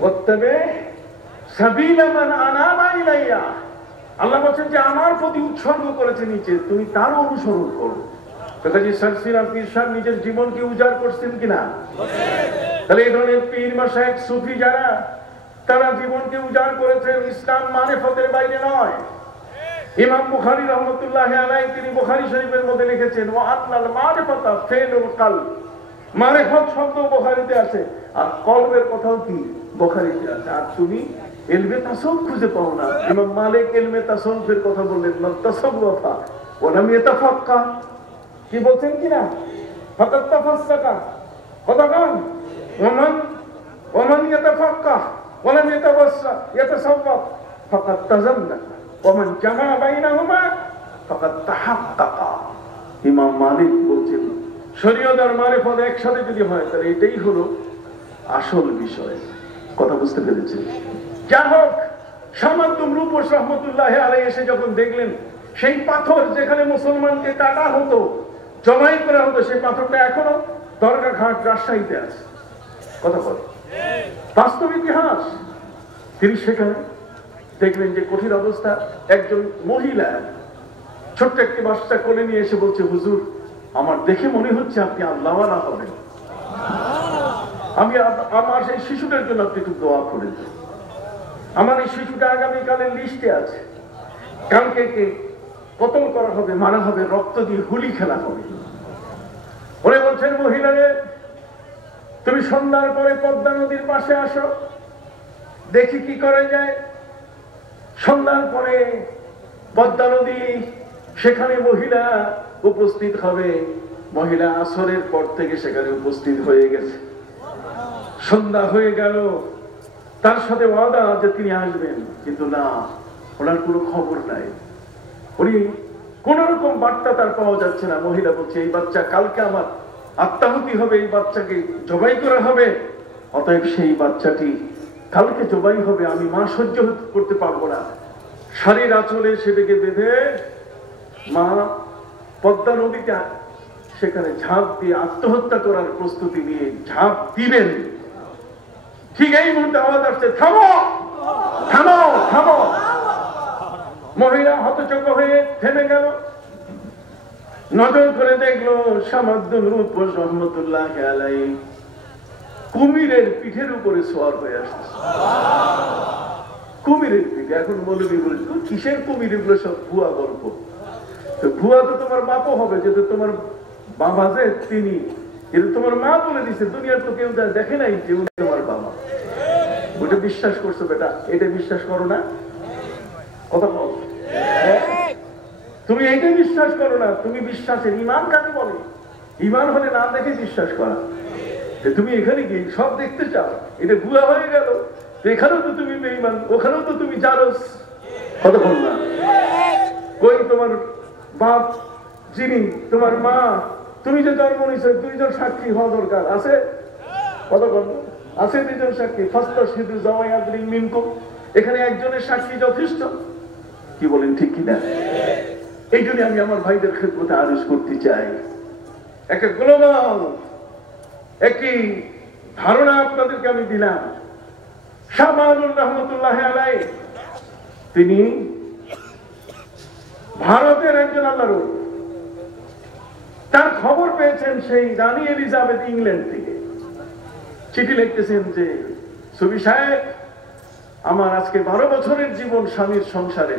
ওয়াত্তাবি সাবিলা মান আনাবা ইলাইয়া। আল্লাহ বলেন যে আমার প্রতি উৎসর্গ করেছে নিচে, তুমি তার অনুসরণ করো। কাজী সারসিনা পীর সাহেব নিজের জীবনকে উজাড় করছেন কিনা? তাহলে এই ধরনের পীর মাশায়েখ সুফি যারা, তারা জীবনকে উজাড় করেছেন, ইসলাম মারিফতের বাইরে নয়। ইমাম বুখারী রাহমাতুল্লাহি আলাইহি তিনি বুখারী শরীফের মধ্যে লিখেছেন ওয়া আন্নাল মারিফাতা ফিলুল কলব। মারিফত শব্দ বুখারীতে আছে, আর কলবের কথাও কি বুখারীতে আছে। আর তুমি ইলমে তাসাউফ খুঁজে পাও না। ইমাম মালিক ইলমে তাসাউফের কথা বললেন, মান তাসাওয়াফা ওয়া লাম ইয়াতাফাক্কা। কি বলছেন কিনা? ফাকাত তাফাসসাকা। কথা বল, ওমান ইয়াতাফাক্কা ওয়া লাম ইয়াতাসাওয়াফ ফাকাত তাজান্নাকা ওয়া মান জামা বাইনাহুমা ফাকাত তাহাক্কাকা। ইমাম মালিক বলছেন শরীয়ত আর মারিফত একসাথে যদি হয় তাহলে এটাই হলো আসল বিষয়। কথা বুঝতে পেরেছেন? যা হোক, সামাদ্দুম রূপস রহমতুল্লাহি আলাইহি এসে যখন দেখলেন সেই পাথর যেখানে মুসলমানকে কাটা হতো, জমাই করা হতো, সেই পাথরটা এখনো দরগাঘাট রাজশাহীতে আছে। কথা বল, বাস্তব ইতিহাস। তিনি সেখানে দেখলেন যে কঠিন অবস্থা। একজন মহিলা ছোট্ট একটি বাচ্চা কোলে নিয়ে এসে বলছে, হুজুর আমার দেখে মনে হচ্ছে আপনি আল্লাহওয়ালা হবেন, আমি আমার সেই শিশুটার জন্য আপনি একটু দোয়া করে দেন। আমার এই শিশুটা আগামীকালের লিস্টে আছে, কালকে কতল করা হবে, মারা হবে, রক্ত দিয়ে হুলি খেলা হবে। উনি বলছেন, মহিলারে তুমি সন্ধ্যার পরে পদ্মা নদীর পাশে আসো, দেখি কি করা যায়। সন্ধ্যার পরে পদ্মা নদী, সেখানে মহিলা উপস্থিত হবে। মহিলা আসরের পর থেকে সেখানে উপস্থিত হয়ে গেছে। সন্ধ্যা হয়ে গেল, তার সাথে ওয়াদা যে তিনি আসবেন, কিন্তু না, ওনার কোনো খবর নাই। উনি কোন রকম বার্তা তার পাওয়া যাচ্ছে না। মহিলা বলছে, এই বাচ্চা কালকে আমার আত্মাহুতি হবে, এই বাচ্চাকে জবাই করা হবে, অতএব সেই বাচ্চাটি কালকে জবাই হবে, আমি মা সহ্য করতে পারবো না। শাড়ির আঁচলে সেটাকে বেঁধে মা পদ্মা নদীতে সেখানে ঝাঁপ দিয়ে আত্মহত্যা করার প্রস্তুতি নিয়ে ঝাঁপ দিবেন। ঠিক এই মুহূর্তে আওয়াজ আসছে, থামো থামো থামো। মহিলা হতচকিত হয়ে থেমে গেল, নজর করে দেখলো সামাদ্দুম রূপস রহমতুল্লাহি আলাইহি কুমিরের পিঠের উপরে সওয়ার হয়ে আসছে। কুমিরের পিঠে। এখন মৌলবী বলে, কিসের কুমির? এগুলো সব ভুয়া গল্প। তো ভুয়া তো তোমার বাপও হবে, যেহেতু তোমার বাবা যে তিনি, এটা তোমার মা বলে দিচ্ছে, দুনিয়ার তো কেউ দেখে নাই যে উনি তোমার বাবা। ওটা বিশ্বাস করছো বেটা, এটা বিশ্বাস করো না। কথা বল, তুমি এইটা বিশ্বাস করো না। তুমি বিশ্বাসের ইমান কাকে বলে? ইমান হলে না দেখে বিশ্বাস করা। তুমি এখানে গিয়ে সব দেখতে চাও, এটা ভুয়া হয়ে গেল। এখানেও তো তুমি বেঈমান, ওখানেও তো তুমি জারস। কথা বল না। কই তোমার বাপ, যিনি তোমার মা, তুমি যে জন্ম নিয়েছো, 2 জন সাক্ষী হওয়া দরকার আছে। কথা বল, আছে 2 জন সাক্ষী। ফাস্তাশহিদু যাওয়াই আদরিন মিনকুম। এখানে একজনের সাক্ষী যথেষ্ট। কি বলেন, ঠিক কিনা? এই জন্য আমি আমার ভাইদের খেদমতে আরজ করতে চাই, একটা গ্লোবাল একটি ধারণা আপনাদেরকে আমি দিলাম। শাহ বাহাদুর রহমতুল্লাহি আলাইহি তিনি ভারতের একজন আল্লাহর ওলি। তার খবর পেয়েছেন সেই রানী এলিজাবেথ ইংল্যান্ড থেকে। চিঠি লিখতেছেন যে, সুবি সাহেব, আমার আজকে 12 বছরের জীবন স্বামীর সংসারে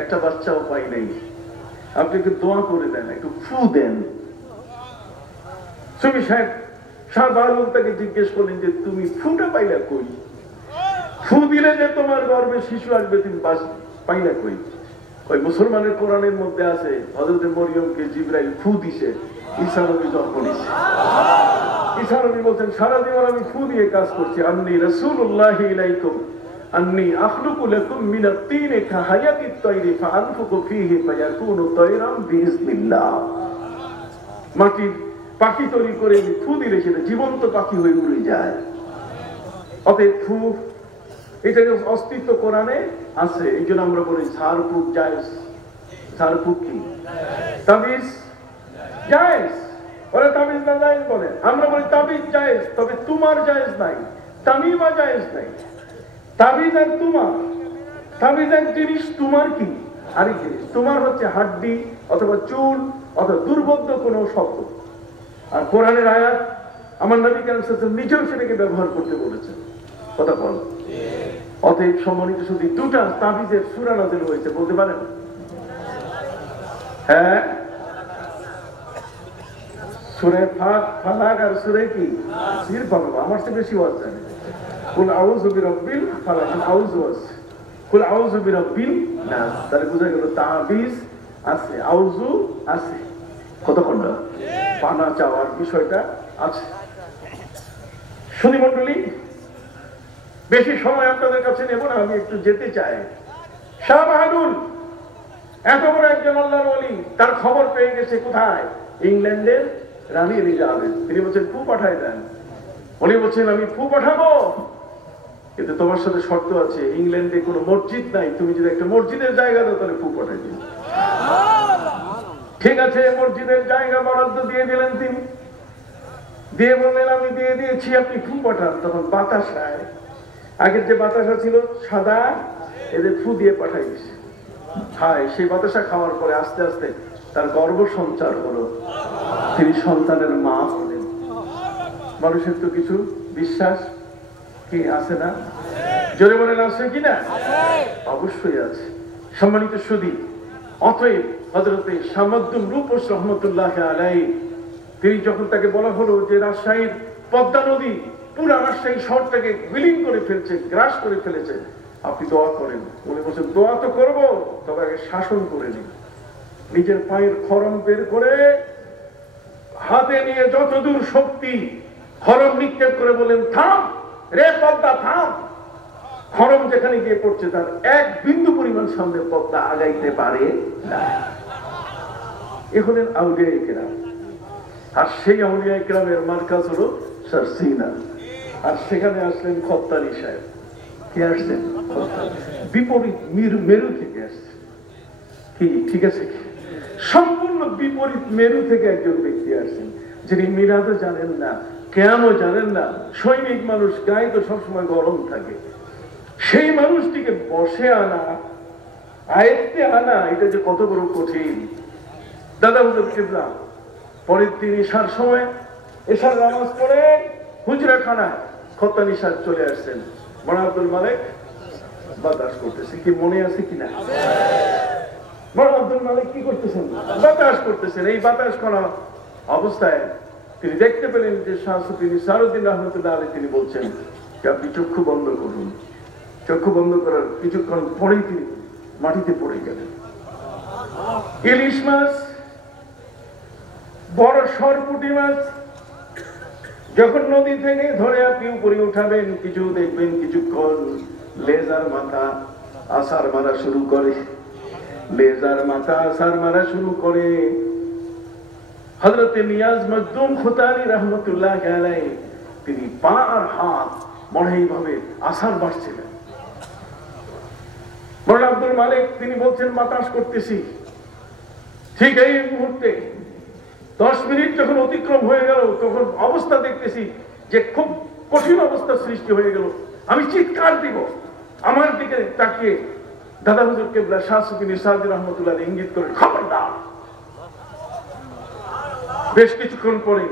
একটা বাচ্চাও পাই নাই, আপনি একটু দোয়া করে দেন, একটু ফু দেন। সুবি সাহেব শাহ বাহাদুর তাকে জিজ্ঞেস করলেন যে, তুমি ফুটা পাইলা কই? ফু দিলে যে তোমার গর্ভে শিশু আসবে, তুমি পাই না কই। ওই মুসলমানের কোরআনের মধ্যে আছে হযরত মরিয়মকে জিবরাইল ফু দিছে, ঈসা নবী জন্ম নিছে। ঈসা নবী বলছেন সারা জীবন আমি ফু দিয়ে কাজ করছি। আন্নী রাসূলুল্লাহি ইলাইকুম আন্নী আখলুকু লাকুম মিনাত তিনি কাহায়াতিত তায়রি ফাআনফুকু ফীহি ফায়াকুনু তায়রাম বিইজনিল্লাহ। মাটির পাখি তৈরি করে ফু দিলে সেটা জীবন্ত পাখি হয়ে উড়ে যায়। অতএব ফু এটা অস্তিত্ব কোরআনে আছে, এই জন্য আমরা বলি ঝাড়ফুঁক জায়েজ। ঝাড়ফুঁক কি? তাবিজ জায়েজ। ওরা তাবিজ না জায়েজ বলে, আমরা বলি তাবিজ জায়েজ, তবে তোমার জায়েজ নাই, তামিমা জায়েজ নাই। তাবিজ আর তোমার, তাবিজ এক জিনিস, তোমার কি আরেক জিনিস। তোমার হচ্ছে হাড্ডি অথবা চুল অথবা দুর্বোধ্য কোনো শব্দ। আর কোরআনের আয়াত আমার নবী কারীম সাল্লাল্লাহু আলাইহি ওয়াসাল্লাম নিজেও সেটাকে ব্যবহার করতে বলেছেন। কথা বল। অতএব সম্মানিত শুধু দুটা তাবিজের সূরা নাযিল হয়েছে, বলতে পারেন? হ্যাঁ, সূরা ফালাক আর সূরা কি সির বাবা আমার চেয়ে বেশি ওয়াজ জানে। কুল আউযু বিরাব্বিল ফালাক, আউযু আছে, কুল আউযু বিরাব্বিন নাস। তাহলে বোঝা গেল তাবিজ আছে, আউযু আছে, কতক্ষণ না পানা চাওয়ার বিষয়টা আছে। সুধী মণ্ডলী, বেশি সময় আপনাদের কাছে নেব না, আমি একটু যেতে চাই। শাহ বাহাদুর এত বড় একজন আল্লাহর ওলি, তার খবর পেয়ে গেছে কোথায়? ইংল্যান্ডের রানী এলিজাবেথ। তিনি বলছেন ফু পাঠায় দেন। উনি বলছেন আমি ফু পাঠাবো, কিন্তু তোমার সাথে শর্ত আছে, ইংল্যান্ডে কোনো মসজিদ নাই, তুমি যদি একটা মসজিদের জায়গা দাও তাহলে ফু পাঠাই দিন। ঠিক আছে, মসজিদের জায়গা বরাদ্দ দিয়ে দিলেন তিনি। দিয়ে বললেন আমি দিয়ে দিয়েছি, আপনি ফু পাঠান। তখন বাতাসায়, আগের যে বাতাসা ছিল সাদা, এদের ফু দিয়ে পাঠাই দিছে। হায়, সেই বাতাসা খাওয়ার পরে আস্তে আস্তে তার গর্ভ সঞ্চার হলো, তিনি সন্তানের মা হলেন। মানুষের তো কিছু বিশ্বাস কি আছে না? জোরে বলেন আছে কিনা? অবশ্যই আছে। সম্মানিত সুধী, অতএব হযরতে শামসুদ্দৌলা রূপস রহমতুল্লাহ আলাইহি, তিনি যখন তাকে বলা হলো যে রাজশাহীর পদ্মা নদী পুরা রাজশাহী শহরটাকে বিলীন করে ফেলছে, গ্রাস করে ফেলেছে, আপনি দোয়া করেন। উনি বলছেন দোয়া তো করবো, তবে আগে শাসন করে নিন। নিজের পায়ের খরম বের করে হাতে নিয়ে যতদূর শক্তি খরম নিক্ষেপ করে বলেন থাম রে পদ্মা থাম। খরম যেখানে গিয়ে পড়ছে তার এক বিন্দু পরিমাণ সামনে পদ্মা আগাইতে পারে না। এ হলেন আউলিয়া ইকরাম। আর সেই আউলিয়া ইকরামের মার্কাজ হলো সারসিনা। আর সেখানে আসলেন খত্তানি সাহেব। কে আসলেন? বিপরীত মেরু থেকে আসছে। কি ঠিক আছে? সম্পূর্ণ বিপরীত মেরু থেকে একজন ব্যক্তি আসছেন, যিনি মিরাজও জানেন না, কেয়ামও জানেন না। সৈনিক মানুষ, গায়ে তো সবসময় গরম থাকে। সেই মানুষটিকে বসে আনা, আয়ত্তে আনা, এটা যে কত বড় কঠিন। দাদা হুজুর কিবলা পরের দিন ঈশার সময় এশার নামাজ পড়ে হুজরাখানায় খত্তানি সাহেব চলে আসছেন। বড় আব্দুল মালিক বাতাস করতেছে, কি মনে আছে কিনা? বড় আব্দুল মালিক কি করতেছেন? বাতাস করতেছেন। এই বাতাস করা অবস্থায় তিনি দেখতে পেলেন যে শাহসুদ্দিন নিসারউদ্দিন রহমতুল্লাহ আলাইহি তিনি বলছেন যে আপনি চক্ষু বন্ধ করুন। চক্ষু বন্ধ করার কিছুক্ষণ পরেই তিনি মাটিতে পড়ে গেলেন। ইলিশ মাছ, বড় সরপুঁটি মাছ যখন নদী থেকে ধরে আপনি উপরে উঠাবেন, কিছু দেখবেন কিছুক্ষণ লেজার মাথা আসার মারা শুরু করে। লেজার মাথা আসার মারা শুরু করে। হযরতে নিয়াজ মখদুম খুতানি রহমতুল্লাহ আলাইহি তিনি পা আর হাত মনে এইভাবে আসার বাড়ছিলেন। বড় আব্দুল মালিক তিনি বলছেন বাতাস করতেছি। ঠিক এই মুহূর্তে 10 মিনিট যখন অতিক্রম হয়ে গেল, তখন অবস্থা দেখতেছি যে খুব কঠিন অবস্থা সৃষ্টি হয়ে গেল। আমি চিৎকার দিব। আমার দিকে তাকিয়ে দাদা হুজুর কিবলা শাহসুদ্দিন নিসারউদ্দিন রহমতুল্লাহ ইঙ্গিত করে খবরদার। বেশ কিছুক্ষণ পরে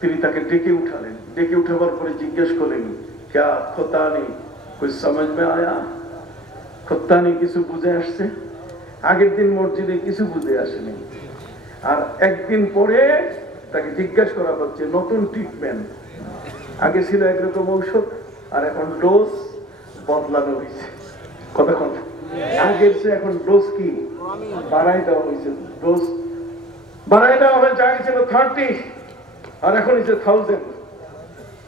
তিনি তাকে ডেকে উঠালেন। ডেকে উঠাবার পরে জিজ্ঞেস করলেন ক্যা খোতানি কুছ সমঝ মে আয়া? খোতানি কিছু বুঝে আসছে? আগের দিন মসজিদে কিছু বুঝে আসেনি। আর একদিন পরে তাকে জিজ্ঞাসা করা হচ্ছে নতুন ট্রিটমেন্ট। আগে ছিল একরকম ঔষধ, আর এখন ডোজ বদলানো হয়েছে। কতক্ষণ আগের চেয়ে এখন ডোজ কি বাড়াই দেওয়া হয়েছে, ডোজ বাড়াই দেওয়া হয়েছে। আগে ছিল 30 আর এখন হচ্ছে 1000।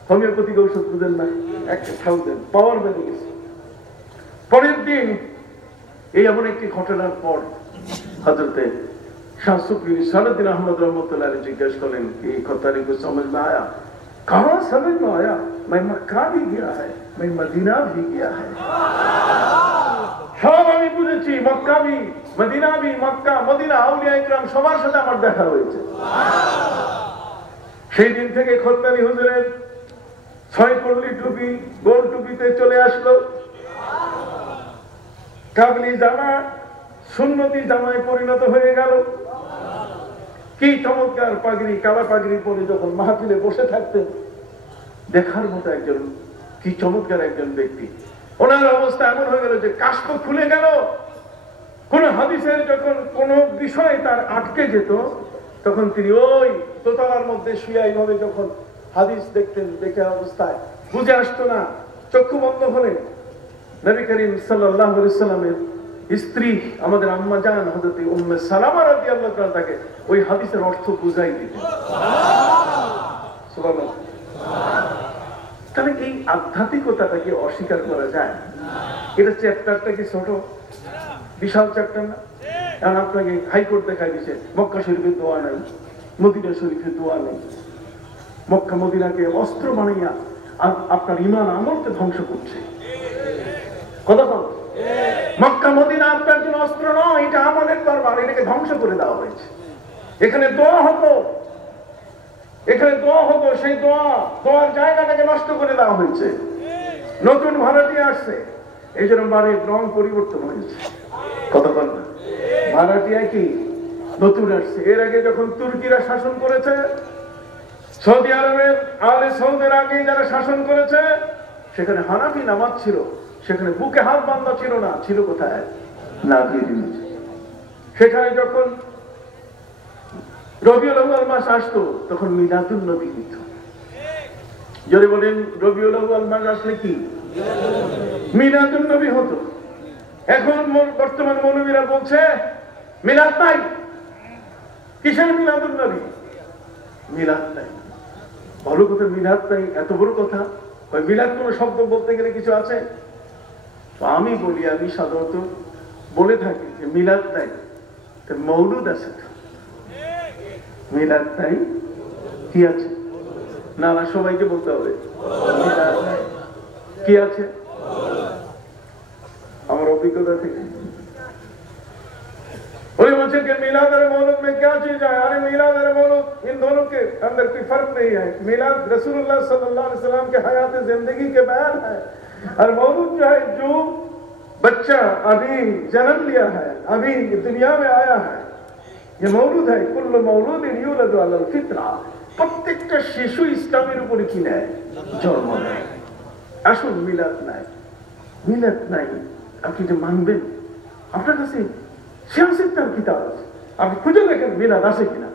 হোমিওপ্যাথিক ঔষধ বুঝেন না, 1000 পাওয়ার বেড়ে গেছে। পরের দিন এই এমন একটি ঘটনার পর হযরতে শাহ সুফি সালাউদ্দিন আহমদ রহমতুল্লাহ আলাইহি জিজ্ঞেস করলেন এই কথাটি को समझ में आया? कहां समझ में आया? मैं मक्का भी गया है, मैं मदीना भी गया है। সব আমি বুঝেছি, মক্কা भी মদিনা भी, মক্কা মদিনা আউলিয়া ইকরাম সবার সাথে আমার দেখা হয়েছে। সেই দিন থেকে খোদনানি হুজুরের 6 পল্লী টুপি গোল টুপিতে চলে আসলো। কাবলি জামা সুন্নতি জামায় পরিণত হয়ে গেল। কি চমৎকার পাগড়ি, কালা পাগড়ি পরে যখন মাহফিলে বসে থাকতেন, দেখার মতো একজন, কি চমৎকার একজন ব্যক্তি। ওনার অবস্থা এমন হয়ে গেল যে কাষ্ঠ খুলে গেল। কোন হাদিসের যখন কোন বিষয় তার আটকে যেত, তখন তিনি ওই দোতলার মধ্যে শুয়ে এইভাবে যখন হাদিস দেখতেন, দেখে অবস্থায় বুঝে আসতো না, চক্ষু বন্ধ হলে নবী করিম সাল্লাল্লাহু আলাইহি সাল্লামের স্ত্রী আমাদের আম্মা জান হযরত উম্মে সালামা রাদিয়াল্লাহু তাআলা তাকে ওই হাদিসের অর্থ বুঝাই দিতেন। সুবহানাল্লাহ। তাহলে এই আধ্যাত্মিকতাটাকে অস্বীকার করা যায়? এটা চ্যাপ্টারটা কি ছোট? বিশাল চ্যাপ্টার না? কারণ আপনাকে হাইকোর্ট দেখাই দিচ্ছে মক্কা শরীফের দোয়া নাই, মদিনা শরীফের দোয়া নেই। মক্কা মদিনাকে অস্ত্র বানাইয়া আপনার ঈমান আমলকে ধ্বংস করছে। কথা বল, মক্কা মদিনা আপনার জন্য অস্ত্র নয়, এটা আমলের দরবার, এটাকে ধ্বংস করে দেওয়া হয়েছে। এখানে দোয়া হতো, এখানে দোয়া হতো, সেই দোয়ার জায়গাটাকে নষ্ট করে দেওয়া হয়েছে। নতুন ভাড়াটিয়া আসছে, এই জন্য বাড়ির রং পরিবর্তন হয়েছে। কথা বল না, ভাড়াটিয়া কি নতুন আসছে। এর আগে যখন তুর্কিরা শাসন করেছে, সৌদি আরবের আলে সৌদের আগে যারা শাসন করেছে, সেখানে হানাফি নামাজ ছিল, সেখানে বুকে হাত বাঁধা ছিল না, ছিল কোথায়? নাভির নিচে। সেখানে যখন রবিউল আউয়াল মাস আসতো, তখন মিলাদুন নবী হতো। যদি বলেন রবিউল আউয়াল মাস আসলে কি মিলাদুন নবী হতো। এখন বর্তমান মৌলবীরা বলছে মিলাদ নাই। কিসের মিলাদুন নবী? মিলাদ নাই। ভালো কথা, মিলাদ নাই, এত বড় কথা। ওই মিলাদ কোন শব্দ বলতে গেলে কিছু আছে? আমি বলি, আমি সাধারণত বলে থাকি যে মিলাদ নাই, মৌলুদ আছে। মিলাদ নাই, কি আছে? না না, সবাইকে বলতে হবে মিলাদ নাই, কি আছে? আমার অভিজ্ঞতা থেকে वही बच्चे के मिलाद और मौलूद में क्या चीज है? अरे मिलाद और मौलूद इन दोनों के अंदर कोई फर्क नहीं है। मिलाद रसूलुल्लाह सल्लल्लाहु अलैहि वसल्लम के हयात जिंदगी के बयान है, और मौलूद जो है जो बच्चा अभी जन्म लिया है, अभी दुनिया में आया है, ये मौलूद है। कुल्लु मौलूदिन यूलदु अलाल फितरा। প্রত্যেকটা শিশু ইসলামের উপরে কি নেয়? জন্ম নেয়। আসুন, মিলাদ নাই, মিলাদ নাই, আপনি যে মানবেন? আপনার কাছে সিয়াসিত্তার কিতাব আছে, আপনি খুঁজে দেখেন মিলাদ আছে কিনা।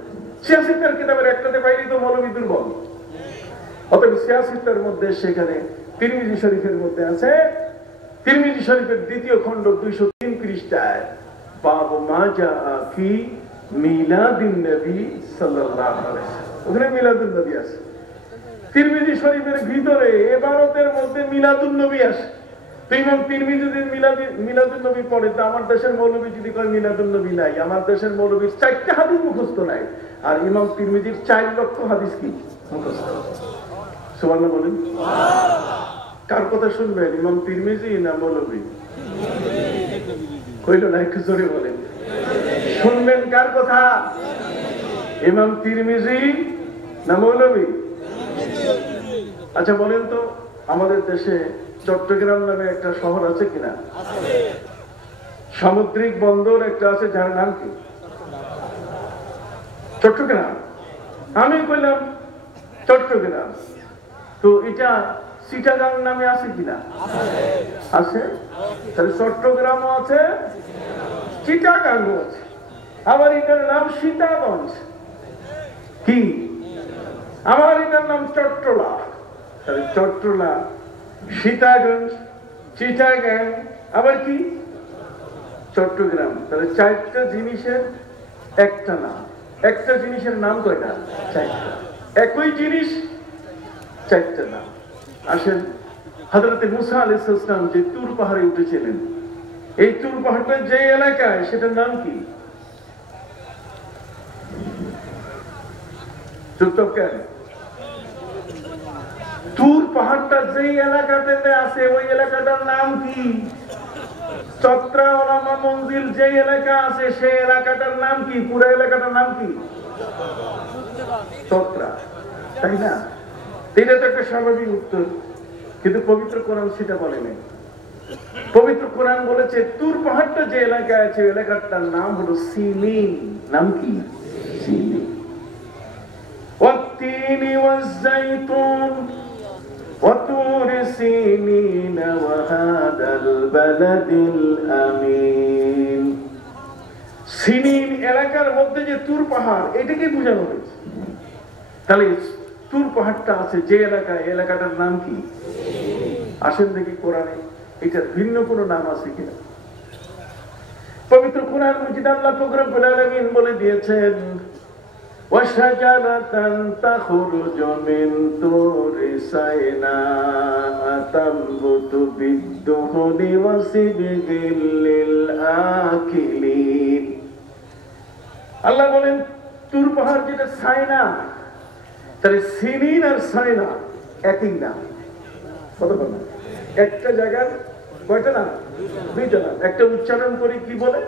সিয়াসিত্তার কিতাবের একটাতে পাইলে তো মৌলবী দুর্বল। অতএব সিয়াসিত্তার মধ্যে সেখানে তিরমিজি শরীফের মধ্যে আছে, তিরমিজি শরীফের 2য় খণ্ড 203 পৃষ্ঠায় বাব মা জাআ ফি মিলাদিন নবী সাল্লাল্লাহু আলাইহি ওয়াসাল্লাম, ওখানে মিলাদুন নবী আছে। তিরমিজি শরীফের ভিতরে ইবারতের মধ্যে মিলাদুন নবী আছে। ইমাম তিরমিজি যদি মিলাদুন নবী পড়ে, তো আমার দেশের মৌলবী যদি কয় মিলাদুন নবী নাই, আমার দেশের মৌলবীর 4টা হাদিস মুখস্থ নাই, আর ইমাম তিরমিজির 4 লক্ষ হাদিস কি মুখস্থ। সুবহানাল্লাহ বলেন। কার কথা শুনবেন, ইমাম তিরমিজি না মৌলবী? কইল না, একটু জোরে বলেন। শুনবেন কার কথা? ইমাম তিরমিজি না মৌলবী? আচ্ছা বলেন তো, আমাদের দেশে চট্টগ্রাম নামে একটা শহর আছে কিনা? সামুদ্রিক বন্দর একটা আছে, যার নাম কি? চট্টগ্রাম। আমি কইলাম চট্টগ্রাম, তো এটা চিটাগাং নামে আছে কিনা? আছে। তাহলে চট্টগ্রামও আছে, চিটাগাংও আছে। আবার এটার নাম সীতাগঞ্জ। কি? আমার এটার নাম চট্টলা। তাহলে চট্টলা, সীতাগঞ্জ, চিটাগাং, আবার কি চট্টগ্রাম, তাহলে 4টা জিনিসের একটা নাম। একটা জিনিসের নাম কয়টা? 4টা। একই জিনিস 4টা নাম। আসেন, হযরত মুসা আলাইহিস সালাম যে তুর পাহাড়ে উঠেছিলেন, এই তুর পাহাড়টা যে এলাকায়, সেটার নাম কি? চুপচাপ কেন? তুর পাহাড়টা যে এলাকাতে আছে, ওই এলাকাটার নাম কি? চত্রা ওলামা মঞ্জিল যে এলাকা আছে, সেই এলাকাটার নাম কি? পুরো এলাকাটার নাম কি? চত্রা, তাই না? এটা তো একটা স্বাভাবিক উত্তর, কিন্তু পবিত্র কোরআন সেটা বলেনি। পবিত্র কোরআন বলেছে তুর পাহাড়টা যে এলাকায় আছে, এলাকাটার নাম হলো সিনিন। নাম কি? সিনিন। والتين والزيتون وطور سينين وهذا البلد الأمين। সিনিন এলাকার মধ্যে যে তুর পাহাড়, এটাকে বোঝানো হয়েছে। তাহলে তুর পাহাড়টা আছে যে এলাকায়, এলাকাটার নাম কি? আসেন দেখি কোরআনে এটার ভিন্ন কোনো নাম আছে কিনা। পবিত্র কোরআন মজিদ আল্লাহ পাক রব্বুল আলামিন বলে দিয়েছেন, وَشَجَرَةً تَخْرُجُ مِنْ طُورِ سَيْنَاءَ تَنبُتُ بِالدُّهْنِ وَصِبْغٍ لِلْآكِلِينَ। আল্লাহ বলেন তুর পাহাড় যেটা সাইনা, তাহলে সিনিন আর সাইনা একই নাম। কত না? একটা জায়গার কয়টা নাম? 2টা নাম। একটা উচ্চারণ করি কি বলে?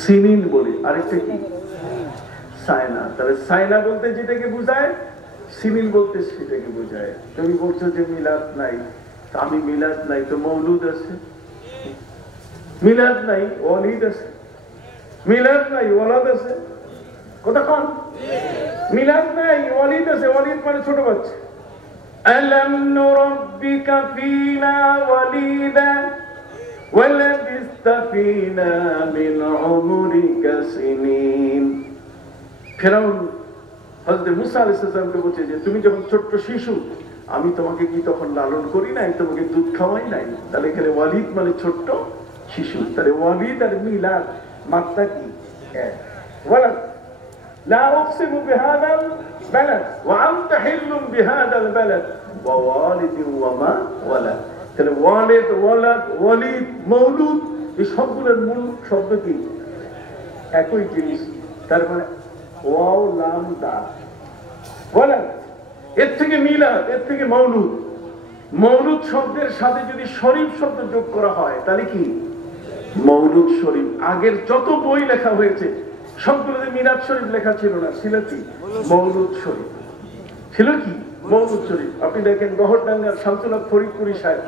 সিনিন বলি, আরেকটা কি? সাইনা। তাহলে সাইনা বলতে যেটাকে বোঝায়, সিনিন বলতে সেটাকে বোঝায়। তুমি বলছো যে মিলাদ নাই, আমি মিলাদ নাই তো মৌলুদ আছে। মিলাদ নাই, ওয়ালিদ আছে। মিলাদ নাই, ওয়ালাদ আছে। কতক্ষণ? মিলাদ নাই, ওয়ালিদ আছে। ওয়ালিদ মানে ছোট বাচ্চা। আলাম নুরাব্বিকা ফিনা ওয়ালিদা ওয়ালাবিস্তা ফিনা মিন উমরিকা সিনিন। ফেরাউন হযরত মুসা আলাইহিস সালামকে বলছে যে তুমি যখন ছোট্ট শিশু, আমি তোমাকে কি তখন লালন করি নাই, তোমাকে দুধ খাওয়াই নাই? তাহলে এখানে ওয়ালিদ মানে ছোট্ট শিশু। তাহলে ওয়ালিদ আর মিলাদ মাত্রা কি? ওয়ালাদ। লা উকসিমু বিহাদাল বালাদ ওয়া আনতা হিল্লুম বিহাদাল বালাদ ওয়া ওয়ালিদিন ওয়া মা ওয়ালাদ। তাহলে ওয়ালিদ, ওয়ালাদ, ওয়ালিদ, মৌলুদ, এই সবগুলোর মূল শব্দ কি? একই জিনিস। তার মানে ওয়াও লাম দা ওয়ালাদ। এর থেকে মিলাদ, এর থেকে মৌলুদ। মৌলুদ শব্দের সাথে যদি শরীফ শব্দ যোগ করা হয়, তাহলে কি? মৌলুদ শরীফ। আগের যত বই লেখা হয়েছে সবগুলোতে মিলাদ শরীফ লেখা ছিল না, ছিল কি? মৌলুদ শরীফ। ছিল কি? মৌলুদ শরীফ। আপনি দেখেন গহরডাঙ্গার শামসুল হক ফরিদপুরি সাহেব,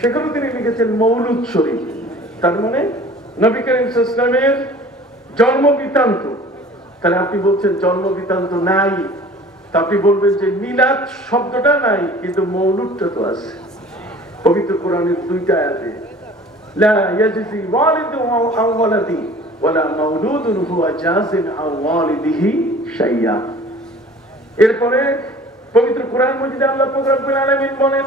সেখানেও তিনি লিখেছেন মৌলুদ শরীফ। তার মানে নবী করিম সাল্লাল্লাহু আলাইহি ওয়াসাল্লামের জন্ম বৃত্তান্ত। তাহলে আপনি বলছেন জন্ম বৃত্তান্ত নাই, তা আপনি বলবেন যে মিলাদ শব্দটা নাই, কিন্তু মৌলুদটা তো আছে। পবিত্র কোরআনের 2টা আয়াতে লা ইয়াজজি ওয়ালিদু আন ওয়ালাদি ওয়ালা মাউলুদুন হুয়া জাযিন আন ওয়ালিদিহি শাইয়া। এরপরে পবিত্র কোরআন মজিদে আল্লাহ পাক রব্বুল আলামিন বলেন,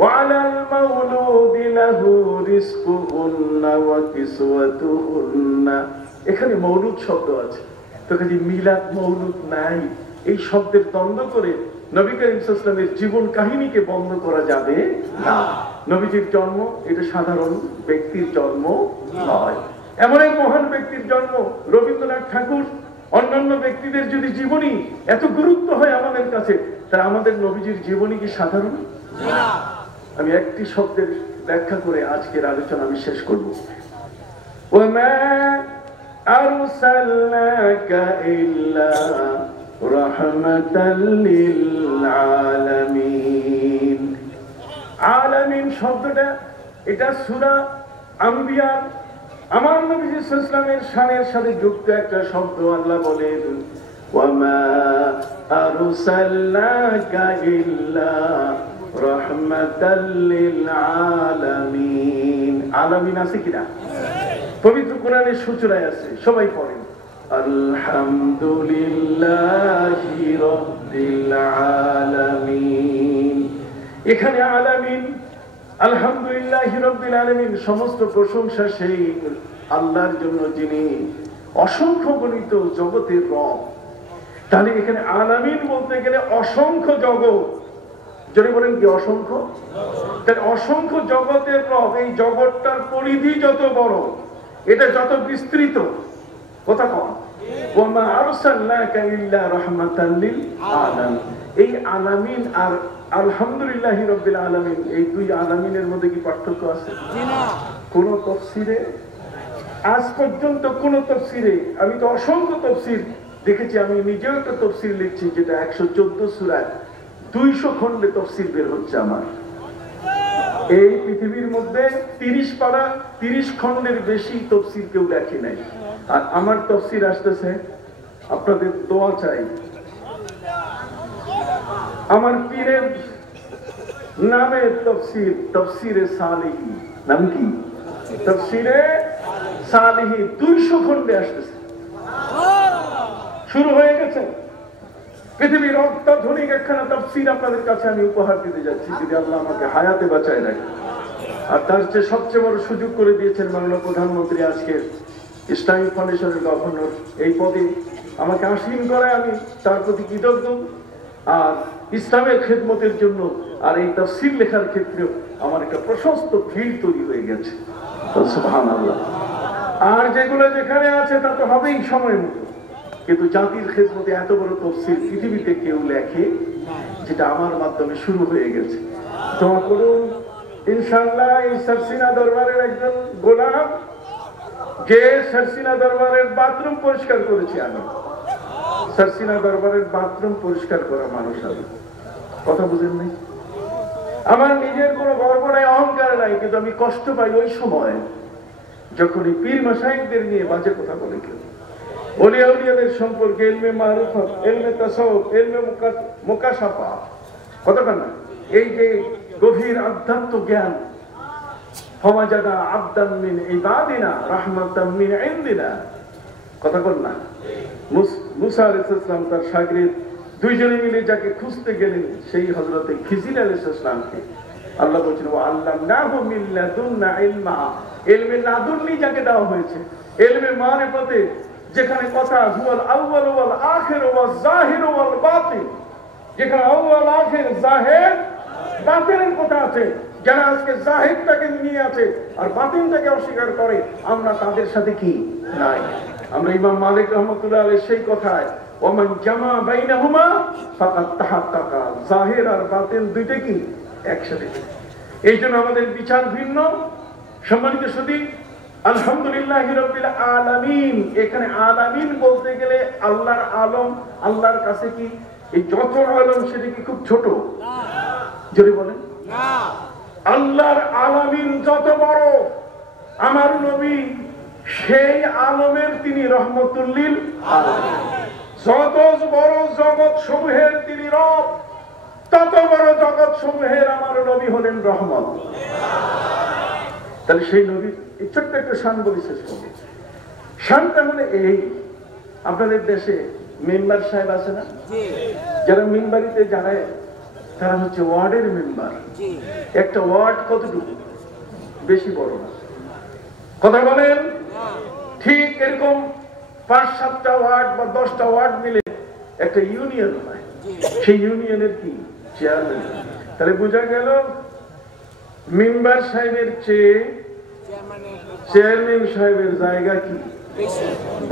ওয়ালাল মাউলুদি লাহু রিজকুহুন্না ওয়া কিসওয়াতুহুন্না। এখানে মৌলুদ শব্দ আছে, তো কাজে মিলাদ মৌলুদ নাই। এই শব্দের দ্বন্দ্ব করে নবী করিম সাল্লাল্লাহু আলাইহি ওয়াসাল্লামের জীবন কাহিনীকে বন্ধ করা যাবে না। নবীজির জন্ম এটা সাধারণ ব্যক্তির জন্ম নয়, এমন এক মহান ব্যক্তির জন্ম। রবীন্দ্রনাথ ঠাকুর, অন্যান্য ব্যক্তিদের যদি জীবনী এত গুরুত্ব হয় আমাদের কাছে, তাহলে আমাদের নবীজির জীবনী কি সাধারণ? আমি একটি শব্দের ব্যাখ্যা করে আজকের আলোচনা আমি শেষ করব। ওয়ামা আরসালনাকা ইল্লা রাহমাতাল লিল আলামিন। আলামিন শব্দটা এটা সূরা আম্বিয়া আমার নবী সাল্লাল্লাহু আলাইহি ওয়াসাল্লামের শানের সাথে যুক্ত একটা শব্দ। আল্লাহ বলেন, ওয়ামা আরসালনাকা ইল্লা রাহমাতাল লিল আলামিন। আলামিন আছে কিনা? পবিত্র কোরআনের সূচনায় আছে, সবাই পড়েন আলহামদুলিল্লাহি রাব্বিল আলামিন। এখানে আলামিন, আলহামদুলিল্লাহি রাব্বিল আলামিন, সমস্ত প্রশংসা সেই আল্লাহর জন্য যিনি অসংখ্য গণিত জগতের রব, তাহলে এখানে আলামিন বলতে গেলে অসংখ্য জগৎ, যদি বলেন কি অসংখ্য, তাহলে অসংখ্য জগতের রব। এই জগৎটার পরিধি যত বড়, এটা যত বিস্তৃত, কথা কম, ওয়ামা আরসালনাকা ইল্লা রাহমাতাল লিল আলামিন। এই আলামিন আর আলহামদুলিল্লাহি রাব্বিল আলামিন, এই দুই আলামিনের মধ্যে কি পার্থক্য আছে? কোন তাফসীরে আজ পর্যন্ত, কোন তাফসীরে, আমি তো অসংখ্য তাফসীর দেখেছি, আমি নিজেও একটা তাফসীর লিখছি যেটা 114 সূরায় 200 খণ্ডে তাফসীর বের হচ্ছে আমার। এই পৃথিবীর মধ্যে 30 পারা 30 খণ্ডের বেশি তাফসীর কেউ লেখে নাই। আর আমার তাফসীর আসতেছে, আপনাদের দোয়া চাই। আমার পীরের নামে তাফসীর, তাফসীরে সালেহী, নাম কি? তাফসীরে সালেহী 200 খণ্ডে আসতেছে, শুরু হয়ে গেছে। পৃথিবীর অত্যাধুনিক একখানা তাফসীর আপনাদের কাছে আমি উপহার দিতে যাচ্ছি, যদি আল্লাহ আমাকে হায়াতে বাঁচায় রাখে। আর তার চেয়ে সবচেয়ে বড় সুযোগ করে দিয়েছেন মাননীয় প্রধানমন্ত্রী, আজকে ইসলামিক ফাউন্ডেশনের গভর্নর এই পদে আমাকে আসীন করায় আমি তার প্রতি কৃতজ্ঞ। আর ইসলামের খেদমতের জন্য আর এই তাফসীর লেখার ক্ষেত্রেও আমার একটা প্রশস্ত ভিড় তৈরি হয়ে গেছে, সুবহানাল্লাহ। আর যেগুলো যেখানে আছে তা তো হবেই সময় মতো, কিন্তু জাতির খেদমতে এত বড় তাফসীর পৃথিবীতে কেউ লেখে, যেটা আমার মাধ্যমে শুরু হয়ে গেছে। দোয়া করুন ইনশাআল্লাহ এই সারসিনা দরবারের একজন গোলাম, যে সারসিনা দরবারের বাথরুম পরিষ্কার করেছি আমি, সারসিনা দরবারের বাথরুম পরিষ্কার করা মানুষ আমি, কথা বুঝেন নাই? আমার নিজের কোনো গর্ব নাই, অহংকার নাই, কিন্তু আমি কষ্ট পাই ওই সময় যখন এই পীর মাশায়েখদের নিয়ে বাজে কথা বলে কেউ, ওলিয়া উলিয়াদের সম্পর্কে, ইলমে মারিফত, ইলমে তাসাউফ, ইলমে মুকাশাফা, কথা না, এই যে গভীর আধ্যাত্ম জ্ঞান, ফাওয়াজাদা আবদান মিন ইবাদিনা রাহমাতাম মিন ইনদিনা, কথা বল না। মুসা আলাইহিস সালাম তার শাগির্দ দুইজনে মিলে যাকে খুঁজতে গেলেন, সেই হযরতে খিজির আলাইহিস সালামকে আল্লাহ বলেছেন ওয়া আল্লামনাহু মিন লাদুন্না ইলমা, ইলমে লাদুন্নি যাকে দেওয়া হয়েছে, ইলমে মারিফতে, যেখানে কথা হুয়াল আউয়াল ওয়াল আখির ওয়াল যাহির ওয়াল বাতিন, যেখানে আউয়াল আখির জাহির বাতিনের কথা আছে। যারা আজকে জাহিরটাকে নিয়ে আছে আর বাতিনটাকে অস্বীকার করে, আমরা তাদের সাথে কি নাই। আমরা ইমাম মালিক রাহমাতুল্লাহ আলাইহি সেই কথায় ওমান জামা বাইনাহুমা ফাকাদ তাহাক্কাকা, জাহির আর বাতিন দুইটা কি একসাথে। এই জন্য আমাদের বিচার ভিন্ন। সম্মানিত সুধী, আলহামদুলিল্লাহি রাব্বিল আলামিন, এখানে আলামিন বলতে গেলে আল্লাহর আলম, আল্লাহর কাছে কি এই যত আলম সেটা কি খুব ছোট? যদি বলেন না, আল্লাহর আলামিন যত বড়, আমার নবী সেই আলমের তিনি রহমতুল লিল আলামিন। যত বড় জগৎ সমূহের তিনি রব, তত বড় জগৎ সমূহের আমার নবী হলেন রহমত। তাহলে সেই নবীর এই ছোট্ট একটা শান বলি শেষ করবো। শানটা হলে এই, আপনাদের দেশে মেম্বার সাহেব আছে না, যারা মেম্বারিতে জানায়, তারা হচ্ছে ওয়ার্ডের মেম্বার। একটা ওয়ার্ড কতটুকু? বেশি বড় না, কথা বলেন? ঠিক এরকম 5-7টা ওয়ার্ড বা 10টা ওয়ার্ড মিলে একটা ইউনিয়ন হয়, সেই ইউনিয়নের কি চেয়ারম্যান। তাহলে বোঝা গেল মেম্বার সাহেবের চেয়ে চেয়ারম্যান সাহেবের জায়গা কি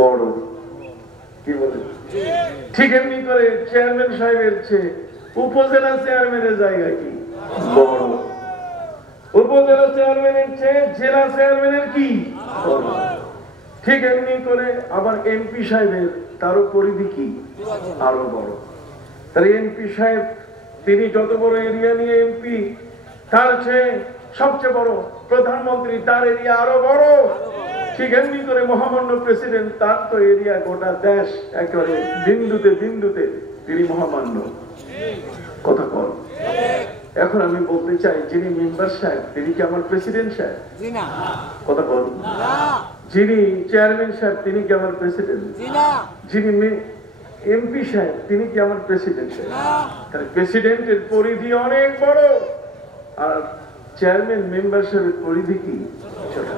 বড়, কি বলেন? ঠিক এমনি করে চেয়ারম্যান সাহেবের চেয়ে উপজেলা চেয়ারম্যানের জায়গা কি বড়, উপজেলা চেয়ারম্যানের চেয়ে জেলা চেয়ারম্যানের কি বড়। ঠিক এমনি করে আবার এমপি সাহেবের তারও পরিধি কি আরো বড়। তাহলে এমপি সাহেব তিনি যত বড় এরিয়া নিয়ে এমপি, তার চেয়ে সবচেয়ে বড় প্রধানমন্ত্রী, তার এরিয়া আরো বড়। ঠিক এমনি করে মহামান্য প্রেসিডেন্ট, তার তো এরিয়া গোটা দেশ, একেবারে বিন্দুতে বিন্দুতে তিনি মহামান্য, কথা কর। এখন আমি বলতে চাই, যিনি মেম্বার সাহেব তিনি কি আমার প্রেসিডেন্ট সাহেব? কথা বল। যিনি চেয়ারম্যান সাহেব তিনি কি আমার প্রেসিডেন্ট? যিনি এমপি সাহেব তিনি কি আমার প্রেসিডেন্ট সাহেব? তাহলে প্রেসিডেন্টের পরিধি অনেক বড়, আর চেয়ারম্যান মেম্বার সাহেবের পরিধি কি ছোট।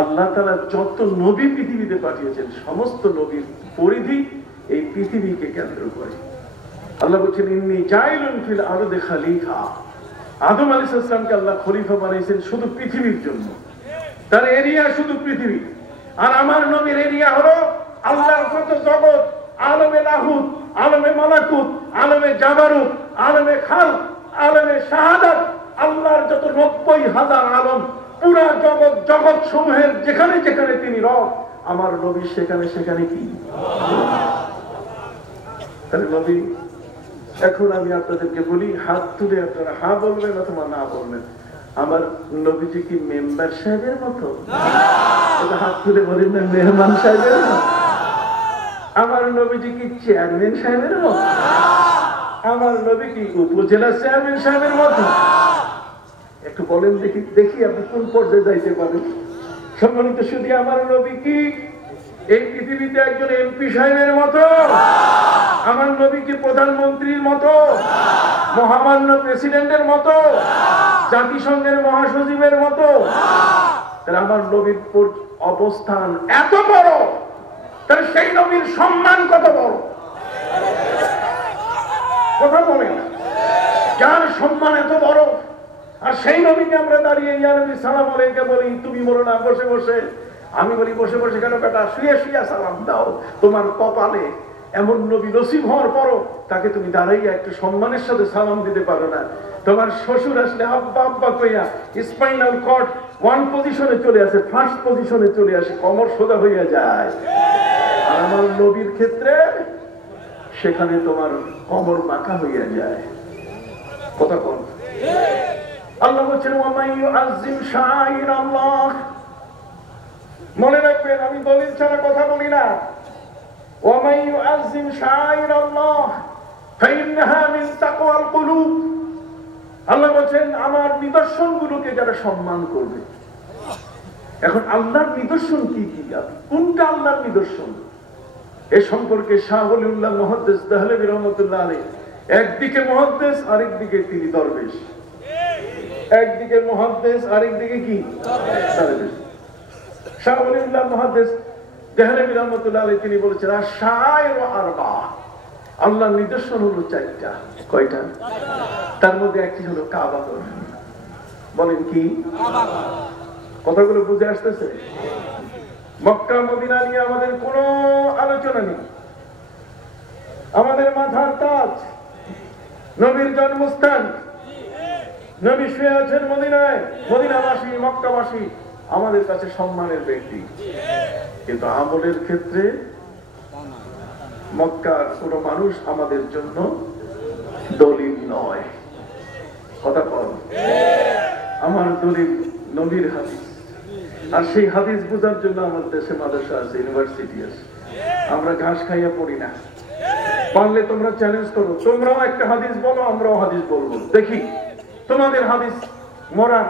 আল্লাহ তাআলা যত নবী পৃথিবীতে পাঠিয়েছেন সমস্ত নবীর পরিধি এই পৃথিবীকে কেন্দ্র করে। আল্লাহ বলছেন ইন্নী জাইলুন ফিল আরদি খলিফা। আদম আলাইহিস সালামকে আল্লাহ খলিফা বানাইছেন শুধু পৃথিবীর জন্য, তার এরিয়া শুধু পৃথিবী। আর আমার নবীর এরিয়া হলো আল্লাহর যত জগৎ, আলমে লাহুত, আলমে মালাকুত, আলমে জাবারুত, আলমে খালক, আলমে শাহাদাত, আল্লাহর যত ৯০,০০০ আলম, পুরা জগৎ, জগৎ সমূহের যেখানে যেখানে তিনি রব, আমার নবী সেখানে সেখানে কি। তাহলে নবী, এখন আমি আপনাদেরকে বলি, হাত তুলে আপনারা হা বলবেন অথবা না বলবেন, আমার নবীজি কি মেম্বার সাহেবের মতো? হাত তুলে বলেন না মেহমান সাহেবের মতো? আমার নবীজি কি চেয়ারম্যান সাহেবের মতো? আমার নবী কি উপজেলা চেয়ারম্যান সাহেবের মতো? একটু বলেন দেখি, দেখি আপনি কোন পর্যায়ে যাইতে পারেন। সম্মানিত শুধু আমার নবী কি এই পৃথিবীতে একজন এমপি সাহেবের মতো? আমার নবী কি প্রধানমন্ত্রীর মতো, মহামান্য প্রেসিডেন্টের মতো, জাতিসংঘের মহাসচিবের মতো? তাহলে আমার নবীর অবস্থান এত বড়, তাহলে সেই নবীর সম্মান কত বড়? কথা বলেন, যার সম্মান এত বড়, আর সেই নবীকে আমরা দাঁড়িয়ে ইয়া নবী সালাম আলাইকা বলি, তুমি বলো না বসে বসে। আমি বলি বসে বসে কেন বেটা, শুয়ে শুয়ে সালাম দাও। তোমার কপালে এমন নবী নসিব হওয়ার পরও তাকে তুমি দাঁড়াইয়া একটু সম্মানের সাথে সালাম দিতে পারো না। তোমার শ্বশুর আসলে আব্বা আব্বা কইয়া স্পাইনাল কর্ড 1 পজিশনে চলে আসে, 1st পজিশনে চলে আসে, কোমর সোজা হইয়া যায়। আর আমার নবীর ক্ষেত্রে সেখানে তোমার কোমর বাঁকা হইয়া যায়। কথা কোন? আল্লাহ বলছেন ওয়ামাই ইউআযযিম শাআইর আল্লাহ। মনে রাখবেন, আমি দলিল ছাড়া কথা বলি না। ওয়ামাই ইউআযযিম শাআইর আল্লাহ ফাইন্নাহা মিন তাকওয়াল কুলুব। আল্লাহ বলছেন আমার নিদর্শনগুলোকে যারা সম্মান করবে। এখন আল্লাহর নিদর্শন কি কি, কোনটা আল্লাহর নিদর্শন? এ সম্পর্কে শাহ ওলিউল্লাহ মুহাদ্দিস দেহলভী রাহমাতুল্লাহ আলাইহি, একদিকে মুহাদ্দিস আরেকদিকে তিনি দরবেশ। একদিকে মুহাদ্দিস আরেকদিকে কি দরবেশ। শাহ ওলিউল্লাহ মুহাদ্দিস দেহলভী রাহমাতুল্লাহ আলাইহি তিনি বলেছেন আশ-শাআইরু আরবা। আল্লাহর নিদর্শন হলো 4টা। কয়টা? তার মধ্যে একটি হলো কাবা ঘর। বলেন কি? কাবা ঘর। কথাগুলো বুঝে আসতেছে? মক্কা মদিনা নিয়ে আমাদের কোনো আলোচনা নেই। আমাদের মাথার তাজ, নবীর জন্মস্থান, নবী শুয়ে আছেন মদিনায়, মদিনাবাসী মক্কাবাসী আমাদের কাছে সম্মানের ব্যক্তি। কিন্তু আমলের ক্ষেত্রে মক্কার কোন মানুষ আমাদের জন্য দলিল নয়। কথা বল, আমার দলিল নবীর হাদিস। আর সেই হাদিস বোঝার জন্য আমাদের দেশে মাদ্রাসা আছে, ইউনিভার্সিটি আছে। আমরা ঘাস খাইয়া পড়ি না। পারলে তোমরা চ্যালেঞ্জ করো, তোমরাও একটা হাদিস বলো, আমরাও হাদিস বলবো। দেখি তোমাদের হাদিস মরা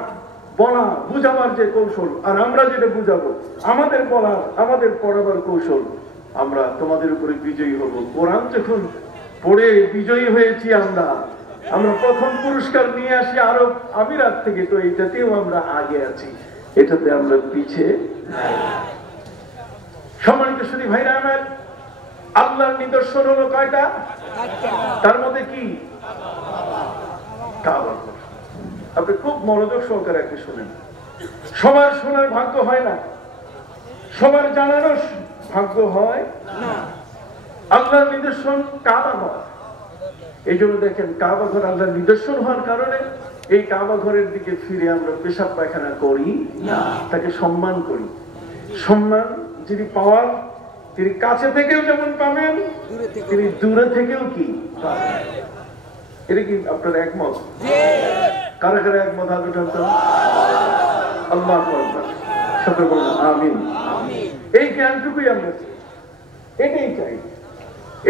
বলা বুঝাবার যে কৌশল, আর আমরা যেটা বুঝাবো, আমাদের বলার আমাদের পড়াবার কৌশল, আমরা তোমাদের উপরে বিজয়ী হব। কোরআন যখন পড়ে বিজয়ী হয়েছি আমরা প্রথম পুরস্কার নিয়ে আসি আরব আমিরাত থেকে, তো এটাতেও আমরা আগে আছি, এটাতে আমরা পিছিয়ে নাই। সম্মানিত শুধু ভাইরা আমার, আল্লাহর নিদর্শন হলো কয়টা? তার মধ্যে কি? কাবা ঘর। আপনি খুব মনোযোগ সহকারে একটু শুনেন। সবার শোনার ভাগ্য হয় না, সবার জানারও ভাগ্য হয় না। আল্লাহর নিদর্শন কাবা ঘর। এই জন্য দেখেন কাবা ঘর আল্লাহর নিদর্শন হওয়ার কারণে এই কাবা ঘরের দিকে ফিরে আমরা পেশাব পায়খানা করি না, তাকে সম্মান করি। সম্মান যিনি পাওয়ার, তিনি কাছে থেকেও যেমন পাবেন, তিনি দূরে থেকেও কি পাবেন। এটা কি আপনারা একমত? কারা কারা একমত? হাত উঠান তো। আল্লাহু আকবার। সকলে বলুন আমিন। এই জ্ঞানটুকুই আমরা চাই, এটাই চাই।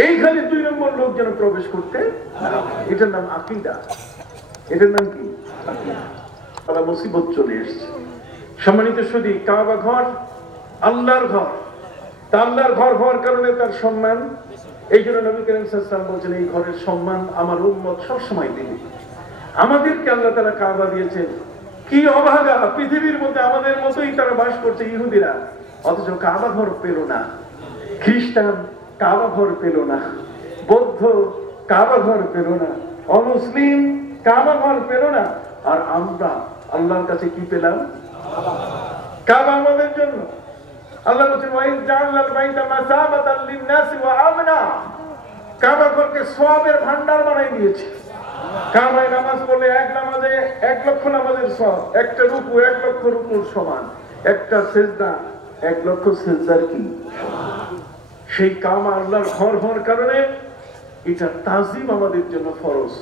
এইখানে 2 নম্বর লোক যেন প্রবেশ করতে, এটার নাম আকীদা। এটার নাম কি? আকীদা। মুসিবত চলে এসেছে। সম্মানিত শুধু কাবা ঘর আল্লাহর ঘর, তা আল্লাহর ঘর হওয়ার কারণে তার সম্মান। এই জন্য নবী করিম সাল্লাল্লাহু আলাইহি ওয়াসাল্লাম বলেছেন এই ঘরের সম্মান আমার উম্মত সবসময় দিবে। আমাদেরকে আল্লাহ তাআলা কাবা দিয়েছেন কি অভাগা, পৃথিবীর মধ্যে আমাদের মতোই তারা বাস করছে ইহুদিরা, অথচ কাবা ঘর পেল না। খ্রিস্টান কাবা ঘর পেল না, বৌদ্ধ কাবা ঘর পেল না, অমুসলিম কাবা ঘর পেল না, আর আমরা আল্লাহর কাছে কি পেলাম? কাবা আমাদের জন্য। আল্লাহ বলেছেন ওয়াইজ জাআলনাল বাইতা মাসাবাতাল লিন-নাসি ওয়া আমনা, কাবা ঘরকে সওয়াবের ভান্ডার বানাই দিয়েছে। কাবায় নামাজ পড়লে এক নামাজে 1 লক্ষ নামাজের সওয়াব, একটা রুকু 1 লক্ষ রুকুর সমান, একটা সিজদা 1 লক্ষ সিজদার কি সমান। সেই কাবা আল্লাহর ঘর হওয়ার কারণে এটা তাজিম আমাদের জন্য ফরজ।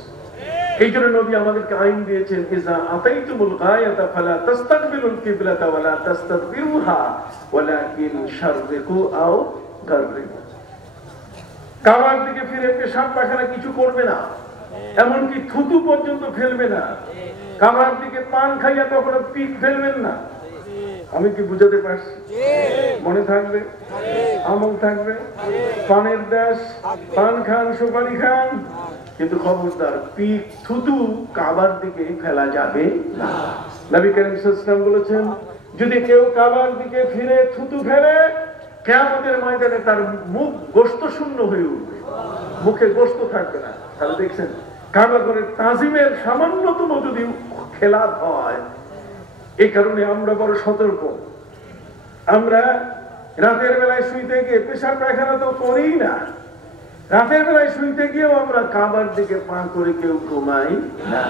এই জন্য নবী আমাদেরকে আইন দিয়েছেন, ইজা আতাইতুমুল গায়াতা ফালা তাস্তাকবিলুল কিবলাতা ওয়ালা তাস্তাদবিরুহা ওয়ালাকিন শাররিকু আও গাররিবু। কাবার দিকে ফিরে পেশাব পায়খানা কিছু করবে না, এমনকি থুতু পর্যন্ত ফেলবে না। কাবার দিকে পান খাইয়া কখনো পিক ফেলবেন না। আমি কি বুঝাতে পারছি? মনে থাকবে, আমল থাকবে। পানের দাস, পান খান, সুপারি খান, কিন্তু খবরদার পিক থুতু কাবার দিকে ফেলা যাবে না। নবী করিম সাল্লাল্লাহু আলাইহি ওয়াসাল্লাম বলেছেন, যদি কেউ কাবার দিকে ফিরে থুতু ফেলে, কিয়ামতের ময়দানে তার মুখ গোশত শূন্য হয়ে উঠবে, মুখে গোশত থাকবে না। তাহলে দেখছেন কাবা ঘরের তাজিমের সামান্যতম যদি খেলাপ হয়, এই কারণে আমরা বড় সতর্ক। আমরা রাতের বেলায় শুইতে গিয়ে পেশাব পায়খানা তো করি না, রাতের বেলায় শুইতে গিয়েও আমরা কাবার দিকে পা করে কেউ ঘুমাই না।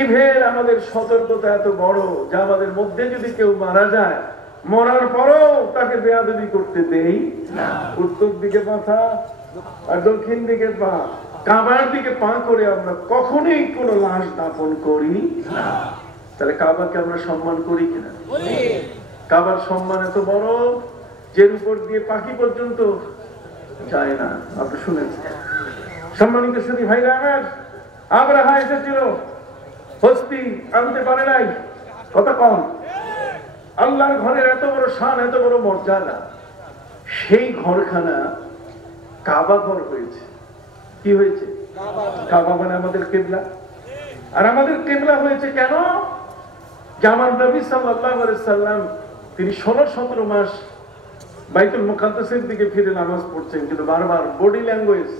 ইভেন আমাদের সতর্কতা এত বড় যে আমাদের মধ্যে যদি কেউ মারা যায়, মরার পরও তাকে বেয়াদবি করতে দেই না। উত্তর দিকে মাথা আর দক্ষিণ দিকে পা, কাবার দিকে পা করে আমরা কখনোই কোনো লাশ দাফন করি না। তাহলে কাবাকে আমরা সম্মান করি কিনা? কাবার সম্মান এত বড় যে উপর দিয়ে পাখি পর্যন্ত যায় না। আপনি শুনেছেন। সম্মানিত সুধী ভাইরা আমার, আব্রাহা এসেছিল, হস্তি আনতে পারে নাই, কথা কম। আল্লাহর ঘরের এত বড় শান, এত বড় মর্যাদা, সেই ঘরখানা কাবা ঘর হয়েছে। কি হয়েছে? কাবা মানে আমাদের কিবলা। আর আমাদের কিবলা হয়েছে কেন? যে আমার নবী সাল্লাল্লাহু আলাইহি ওয়াসাল্লাম তিনি 16-17 মাস বাইতুল মুকাদ্দাসের দিকে ফিরে নামাজ পড়ছেন, কিন্তু বারবার বডি ল্যাঙ্গুয়েজ,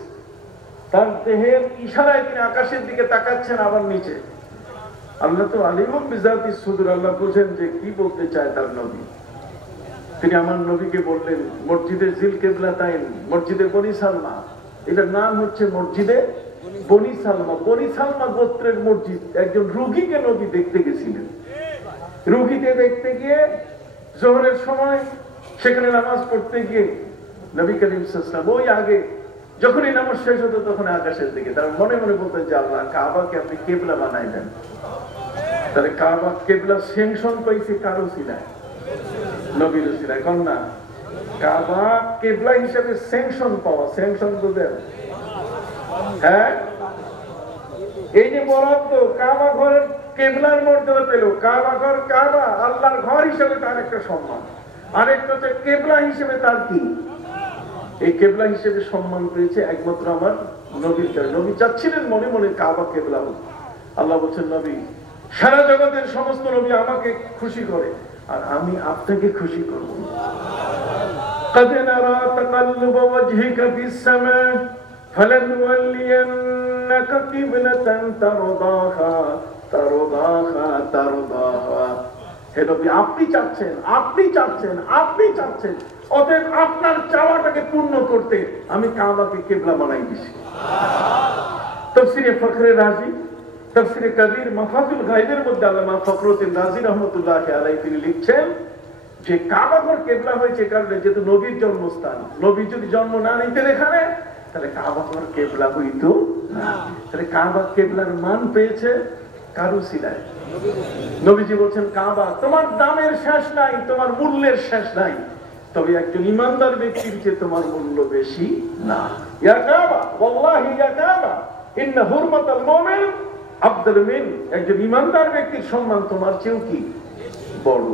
তার দেহের ইশারায় তিনি আকাশের দিকে তাকাচ্ছেন, আবার নিচে। আল্লাহ তো আলিমুম বিজাতিস সুদূর, আল্লাহ বুঝেন যে কি বলতে চায় তার নবী। তিনি আমার নবীকে বললেন, মসজিদে জিল কিবলাতাইন, মসজিদে বনি সালমা, এটার নাম হচ্ছে মসজিদে বনি সালমা। বনি সালমা গোত্রের মসজিদ। একজন রোগীকে নবী দেখতে গেছিলেন। রোগীতে দেখতে গিয়ে জোহরের সময় সেখানে নামাজ পড়তে গিয়ে নবী করিম সাল্লাল্লাহু আলাইহি ওয়াসাল্লাম ওই আগে যখন এই নামাজ শেষ হতো তখন আকাশের দিকে, তার মনে মনে বলতেন যে আল্লাহ কাবাকে আপনি কিবলা বানাইলেন। তাহলে কাবা কিবলা সেনশন পাইছে কারো সিনায়, নবীর সিনায়, কোন না? কাবা কিবলা হিসেবে সেনশন পাওয়া, সেনশন বুঝেন? হ্যাঁ, এই যে বরাদ্দ, কাবা ঘরের কিবলার মর্যাদা পেল। কাবা ঘর, কাবা আল্লাহর ঘর হিসেবে তার একটা সম্মান, আরেকটা হচ্ছে কিবলা হিসেবে তার কি? এই কিবলা হিসেবে সম্মান পেয়েছে একমাত্র আমার নবীর কারণে। নবী চাচ্ছিলেন মনে মনে কাবা কিবলা হোক। আল্লাহ বলছেন, নবী, সারা জগতের সমস্ত নবী আমাকে খুশি করে, আর আমি আপনাকে খুশি করব। قد نرى تقلب وجهك في السماء فلنولينك قبلة ترضاها ترضاها ترضاها। হে নবী, আপনি চাচ্ছেন, আপনি চাচ্ছেন, আপনি চাচ্ছেন, অতএব আপনার চাওয়াটাকে পূর্ণ করতে আমি কাবাকে কিবলা বানাই দিছি। তাফসীরে ফখরে রাজি, তাফসীরে কবির মাফাতুল গায়বের মধ্যে আল্লামা ফখরুদ্দিন রাজি রাহমাতুল্লাহি আলাইহি তিনি লিখছেন যে কাবা ঘর কিবলা হয়েছে কারণে যেহেতু নবীর জন্মস্থান, নবী যদি জন্ম না নিতেন এখানে, তাহলে কাবা ঘর কিবলা হইতো না। তাহলে কাবা কিবলার মান পেয়েছে কারো সিলায়। নবীজি বলছেন, কাবা তোমার দামের শেষ নাই, তোমার মূল্যের শেষ নাই, তবে একজন ইমানদার ব্যক্তির চেয়ে তোমার মূল্য বেশি না। ইয়া কাবা, ওয়াল্লাহি ইয়া কাবা, ইন্না হুরমাতাল মুমিন আফদাল মিন। একজন ইমানদার ব্যক্তির সম্মান তোমার চেয়েও কি বড়।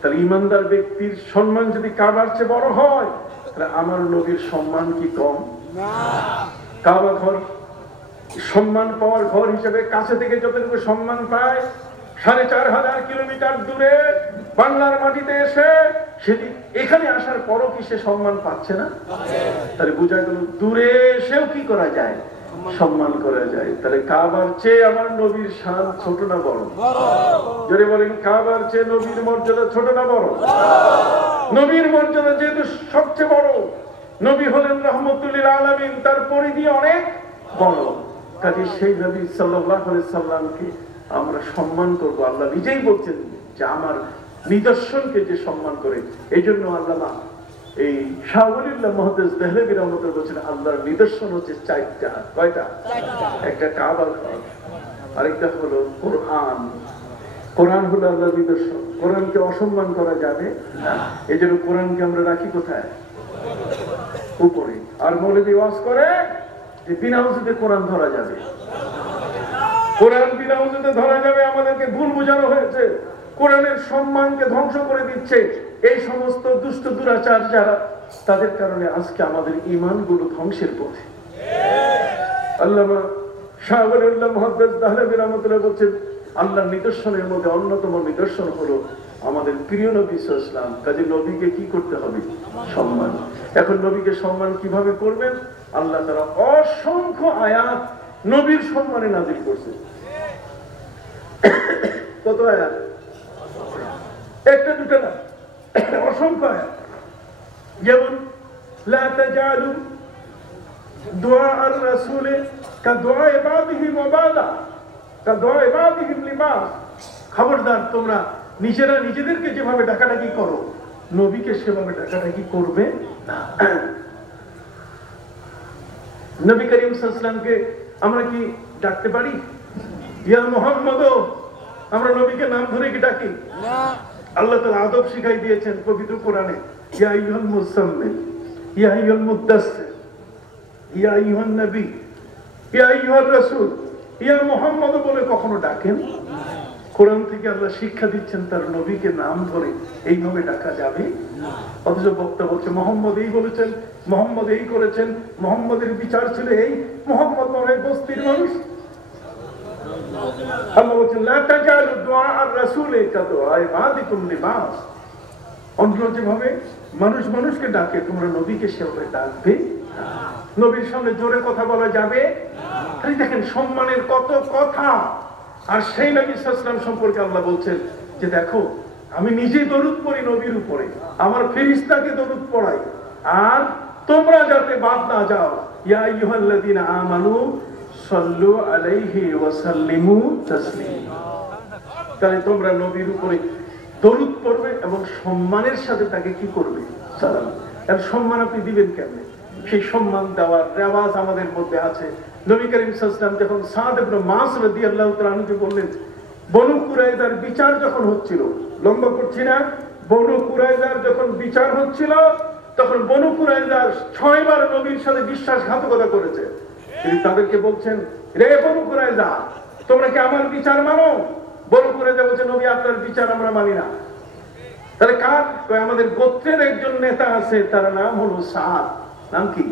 তাহলে ইমানদার ব্যক্তির সম্মান যদি কাবার চেয়ে বড় হয়, তাহলে আমার নবীর সম্মান কি কম? না। কাবা ঘর সম্মান পাওয়ার ঘর হিসেবে কাছে থেকে যতটুকু সম্মান পায়, 4,500 কিলোমিটার দূরে বাংলার মাটিতে এসে সেদিন এখানে আসার পরও কি সে সম্মান পাচ্ছে না? তাহলে বোঝা গেল দূরে এসেও কি করা যায়, সম্মান করা যায়। তাহলে কাবার চেয়ে আমার নবীর শান ছোট না বড়? যদি বলেন কাবার চেয়ে নবীর মর্যাদা ছোট না বড়? নবীর মর্যাদা যেহেতু সবচেয়ে বড়, নবী হলেন রাহমাতুল লিল আলামিন, তার পরিধি অনেক বড়, কাজে সেই নবী সাল্লাল্লাহু আলাইহি সাল্লামকে আমরা সম্মান করব। আল্লাহ নিজেই বলছেন যে আমার নিদর্শনকে যে সম্মান করে। এই জন্য আল্লামা এই শাহ ওয়ালিউল্লাহ মুহাদ্দিস দেহলভী রাহমাতুল্লাহ বলছেন আল্লাহর নিদর্শন হচ্ছে 4টা। কয়টা? একটা কাবা ঘর, আরেকটা হলো কোরআন। কোরআন হলো আল্লাহর নিদর্শন। কোরআনকে অসম্মান করা যাবে না। এই জন্য কোরআনকে আমরা রাখি কোথায়? উপরে। আর মৌলবী ওয়াজ করে যে বিনা ওযুতে কোরআন ধরা যাবে, কোরআন বিনা ওযুতে ধরা যাবে। আমাদেরকে ভুল বোঝানো হয়েছে, কোরআনের সম্মানকে ধ্বংস করে দিচ্ছে এই সমস্ত দুষ্ট দুরাচার যারা, তাদের কারণে আজকে আমাদের ঈমানগুলো ধ্বংসের পথে। আল্লামা শাহ ওয়ালিউল্লাহ মুহাদ্দিস দেহলভী রাহমাতুল্লাহ বলছেন আল্লাহর নিদর্শনের মধ্যে অন্যতম নিদর্শন হলো আমাদের প্রিয় নবী সাল্লাল্লাহু আলাইহি ওয়াসাল্লাম। কাজে নবীকে কি করতে হবে? সম্মান। এখন নবীকে সম্মান কিভাবে করবেন? আল্লাহ তাআলা অসংখ্য আয়াত নবীর সম্মানে নাযিল করছেন। কত আয়াত? একটা দুটো না, অসংখ্য আয়াত। যেমন লা তাজালু দুআ আর রাসূল কা দুআ ইবাদিহিম ওয়া বাদা কা দুআ ইবাদিহিম লিবাস। খবরদার, তোমরা নিজেরা নিজেদেরকে যেভাবে ডাকাডাকি করো, নবীকে সেভাবে ডাকাডাকি করবে না। নবী করিম সাল্লাল্লাহু আলাইহি ওয়াসাল্লামকে আমরা কি ডাকতে পারি ইয়া মুহাম্মদ? আমরা নবীকে নাম ধরে কি ডাকি? না। আল্লাহ তাআলা আদব শিখাই দিয়েছেন পবিত্র কোরআনে, ইয়া আইয়ুহাল মুযাম্মিল, ইয়া আইয়ুহাল মুদ্দাসসির, ইয়া আইয়ুহান নবী, ইয়া আইয়ুহার রাসূল, ইয়া মুহাম্মদ বলে কখনো ডাকেন? কোরআন থেকে আল্লাহ শিক্ষা দিচ্ছেন তার নবীকে নাম ধরে এইভাবে ডাকা যাবে না। অথচ বক্তা বলছে মুহাম্মদ এই বলেছেন, মুহাম্মদ এই করেছেন, মুহাম্মদের বিচার ছিল এই, মুহাম্মদ মানে বস্তির মানুষ। আল্লাহ বলছেন লা তাজালু দুআ আর রাসূল কা দুআ ইবাদিকুম লিবাস। অন্য যেভাবে মানুষ মানুষকে ডাকে তোমরা নবীকে সেভাবে ডাকবে না। নবীর সামনে জোরে কথা বলা যাবে না। দেখেন সম্মানের কত কথা। আর সেই নবী সাল্লাল্লাহু আলাইহি ওয়াসাল্লাম সম্পর্কে আল্লাহ বলছেন যে দেখো আমি নিজে দরুদ পড়ি নবীর উপরে, আমার ফেরেশতাকে দরুদ পড়াই, আর তোমরা যাতে বাদ না যাও, ইয়া আইয়ুহাল্লাযীনা আমানু সাল্লু আলাইহি ওয়া সাল্লিমু তাসলিমা। তাহলে তোমরা নবীর উপরে দরুদ পড়বে এবং সম্মানের সাথে তাকে কি করবে? সালাম। আর সম্মান আপনি দিবেন কেমনে? সেই সম্মান দেওয়ার রেওয়াজ আমাদের মধ্যে আছে। নবী করিম সাল্লাল্লাহু আলাইহি ওয়াসাল্লাম যখন সাদ ইবনে মুআয রাদিয়াল্লাহু তাআলা আনহুকে বললেন, বনু কুরাইজার বিচার যখন হচ্ছিল, লম্বা করছি না, বনু কুরাইজার যখন বিচার হচ্ছিল তখন বনু কুরাইজার 6 বার নবীর সাথে বিশ্বাসঘাতকতা করেছে। তিনি তাদেরকে বলছেন, রে বনু কুরাইজা, তোমরা কি আমার বিচার মানো? বনু কুরাইজা বলছে, নবী আপনার বিচার আমরা মানি না। তাহলে কার? আমাদের গোত্রের একজন নেতা আছে, তার নাম হলো সাদ। নাম কি?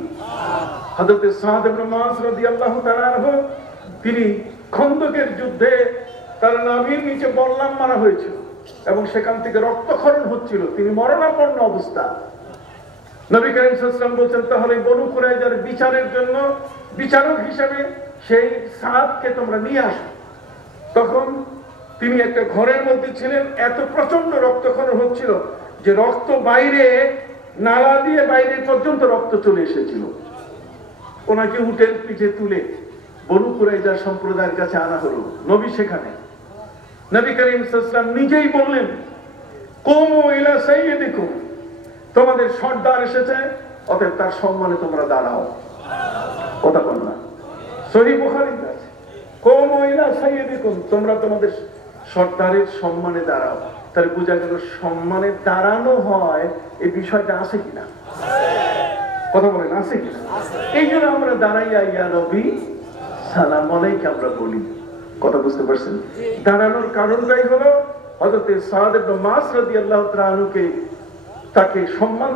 হযরত সাদ ইবনে মুআয রাদিয়াল্লাহু তাআলা আনহু। তিনি খন্দকের যুদ্ধে তার নাভির নিচে বল্লাম মারা হয়েছিল এবং সেখান থেকে রক্তক্ষরণ হচ্ছিল, তিনি মরণাপন্ন অবস্থা। নবী করিম সাল্লাল্লাহু আলাইহি ওয়াসাল্লাম বলেন, তাহলে বনু কুরাইজার বিচারের জন্য বিচারক হিসেবে সেই সাদকে তোমরা নিয়ে আসো। তখন তিনি একটা ঘরের মধ্যে ছিলেন, এত প্রচন্ড রক্তক্ষরণ হচ্ছিল যে রক্ত বাইরে নালা দিয়ে বাইরে পর্যন্ত রক্ত চলে এসেছিল। ওনাকে উটের পিঠে তুলে বনু কুরাইজা সম্প্রদায়ের কাছে আনা হলো। নবী সেখানে, নবী করিম সাল্লাল্লাহু আলাইহি ওয়াসাল্লাম নিজেই বললেন, কুমু ইলা সাইয়্যিদিকুম, তোমাদের সর্দার এসেছে, অতএব তার সম্মানে তোমরা দাঁড়াও। কথা বল না, সহিহ বুখারীতে আছে, কুমু ইলা সাইয়্যিদিকুম, তোমরা তোমাদের সর্দারের সম্মানে দাঁড়াও। তাহলে বোঝা গেল সম্মানে দাঁড়ানো হয়, এই বিষয়টা আছে কিনা? কথা বলেন, আছে কিনা? এই জন্য আমরা দাঁড়াইয়া ইয়া নবী সালাম আলাইকা আমরা বলি। কথা বুঝতে পারছেন? দাঁড়ানোর কারণটাই হলো হযরত সাদ ইবনে মুআয রাদিয়াল্লাহু তাআলা আনহুকে তাকে সম্মান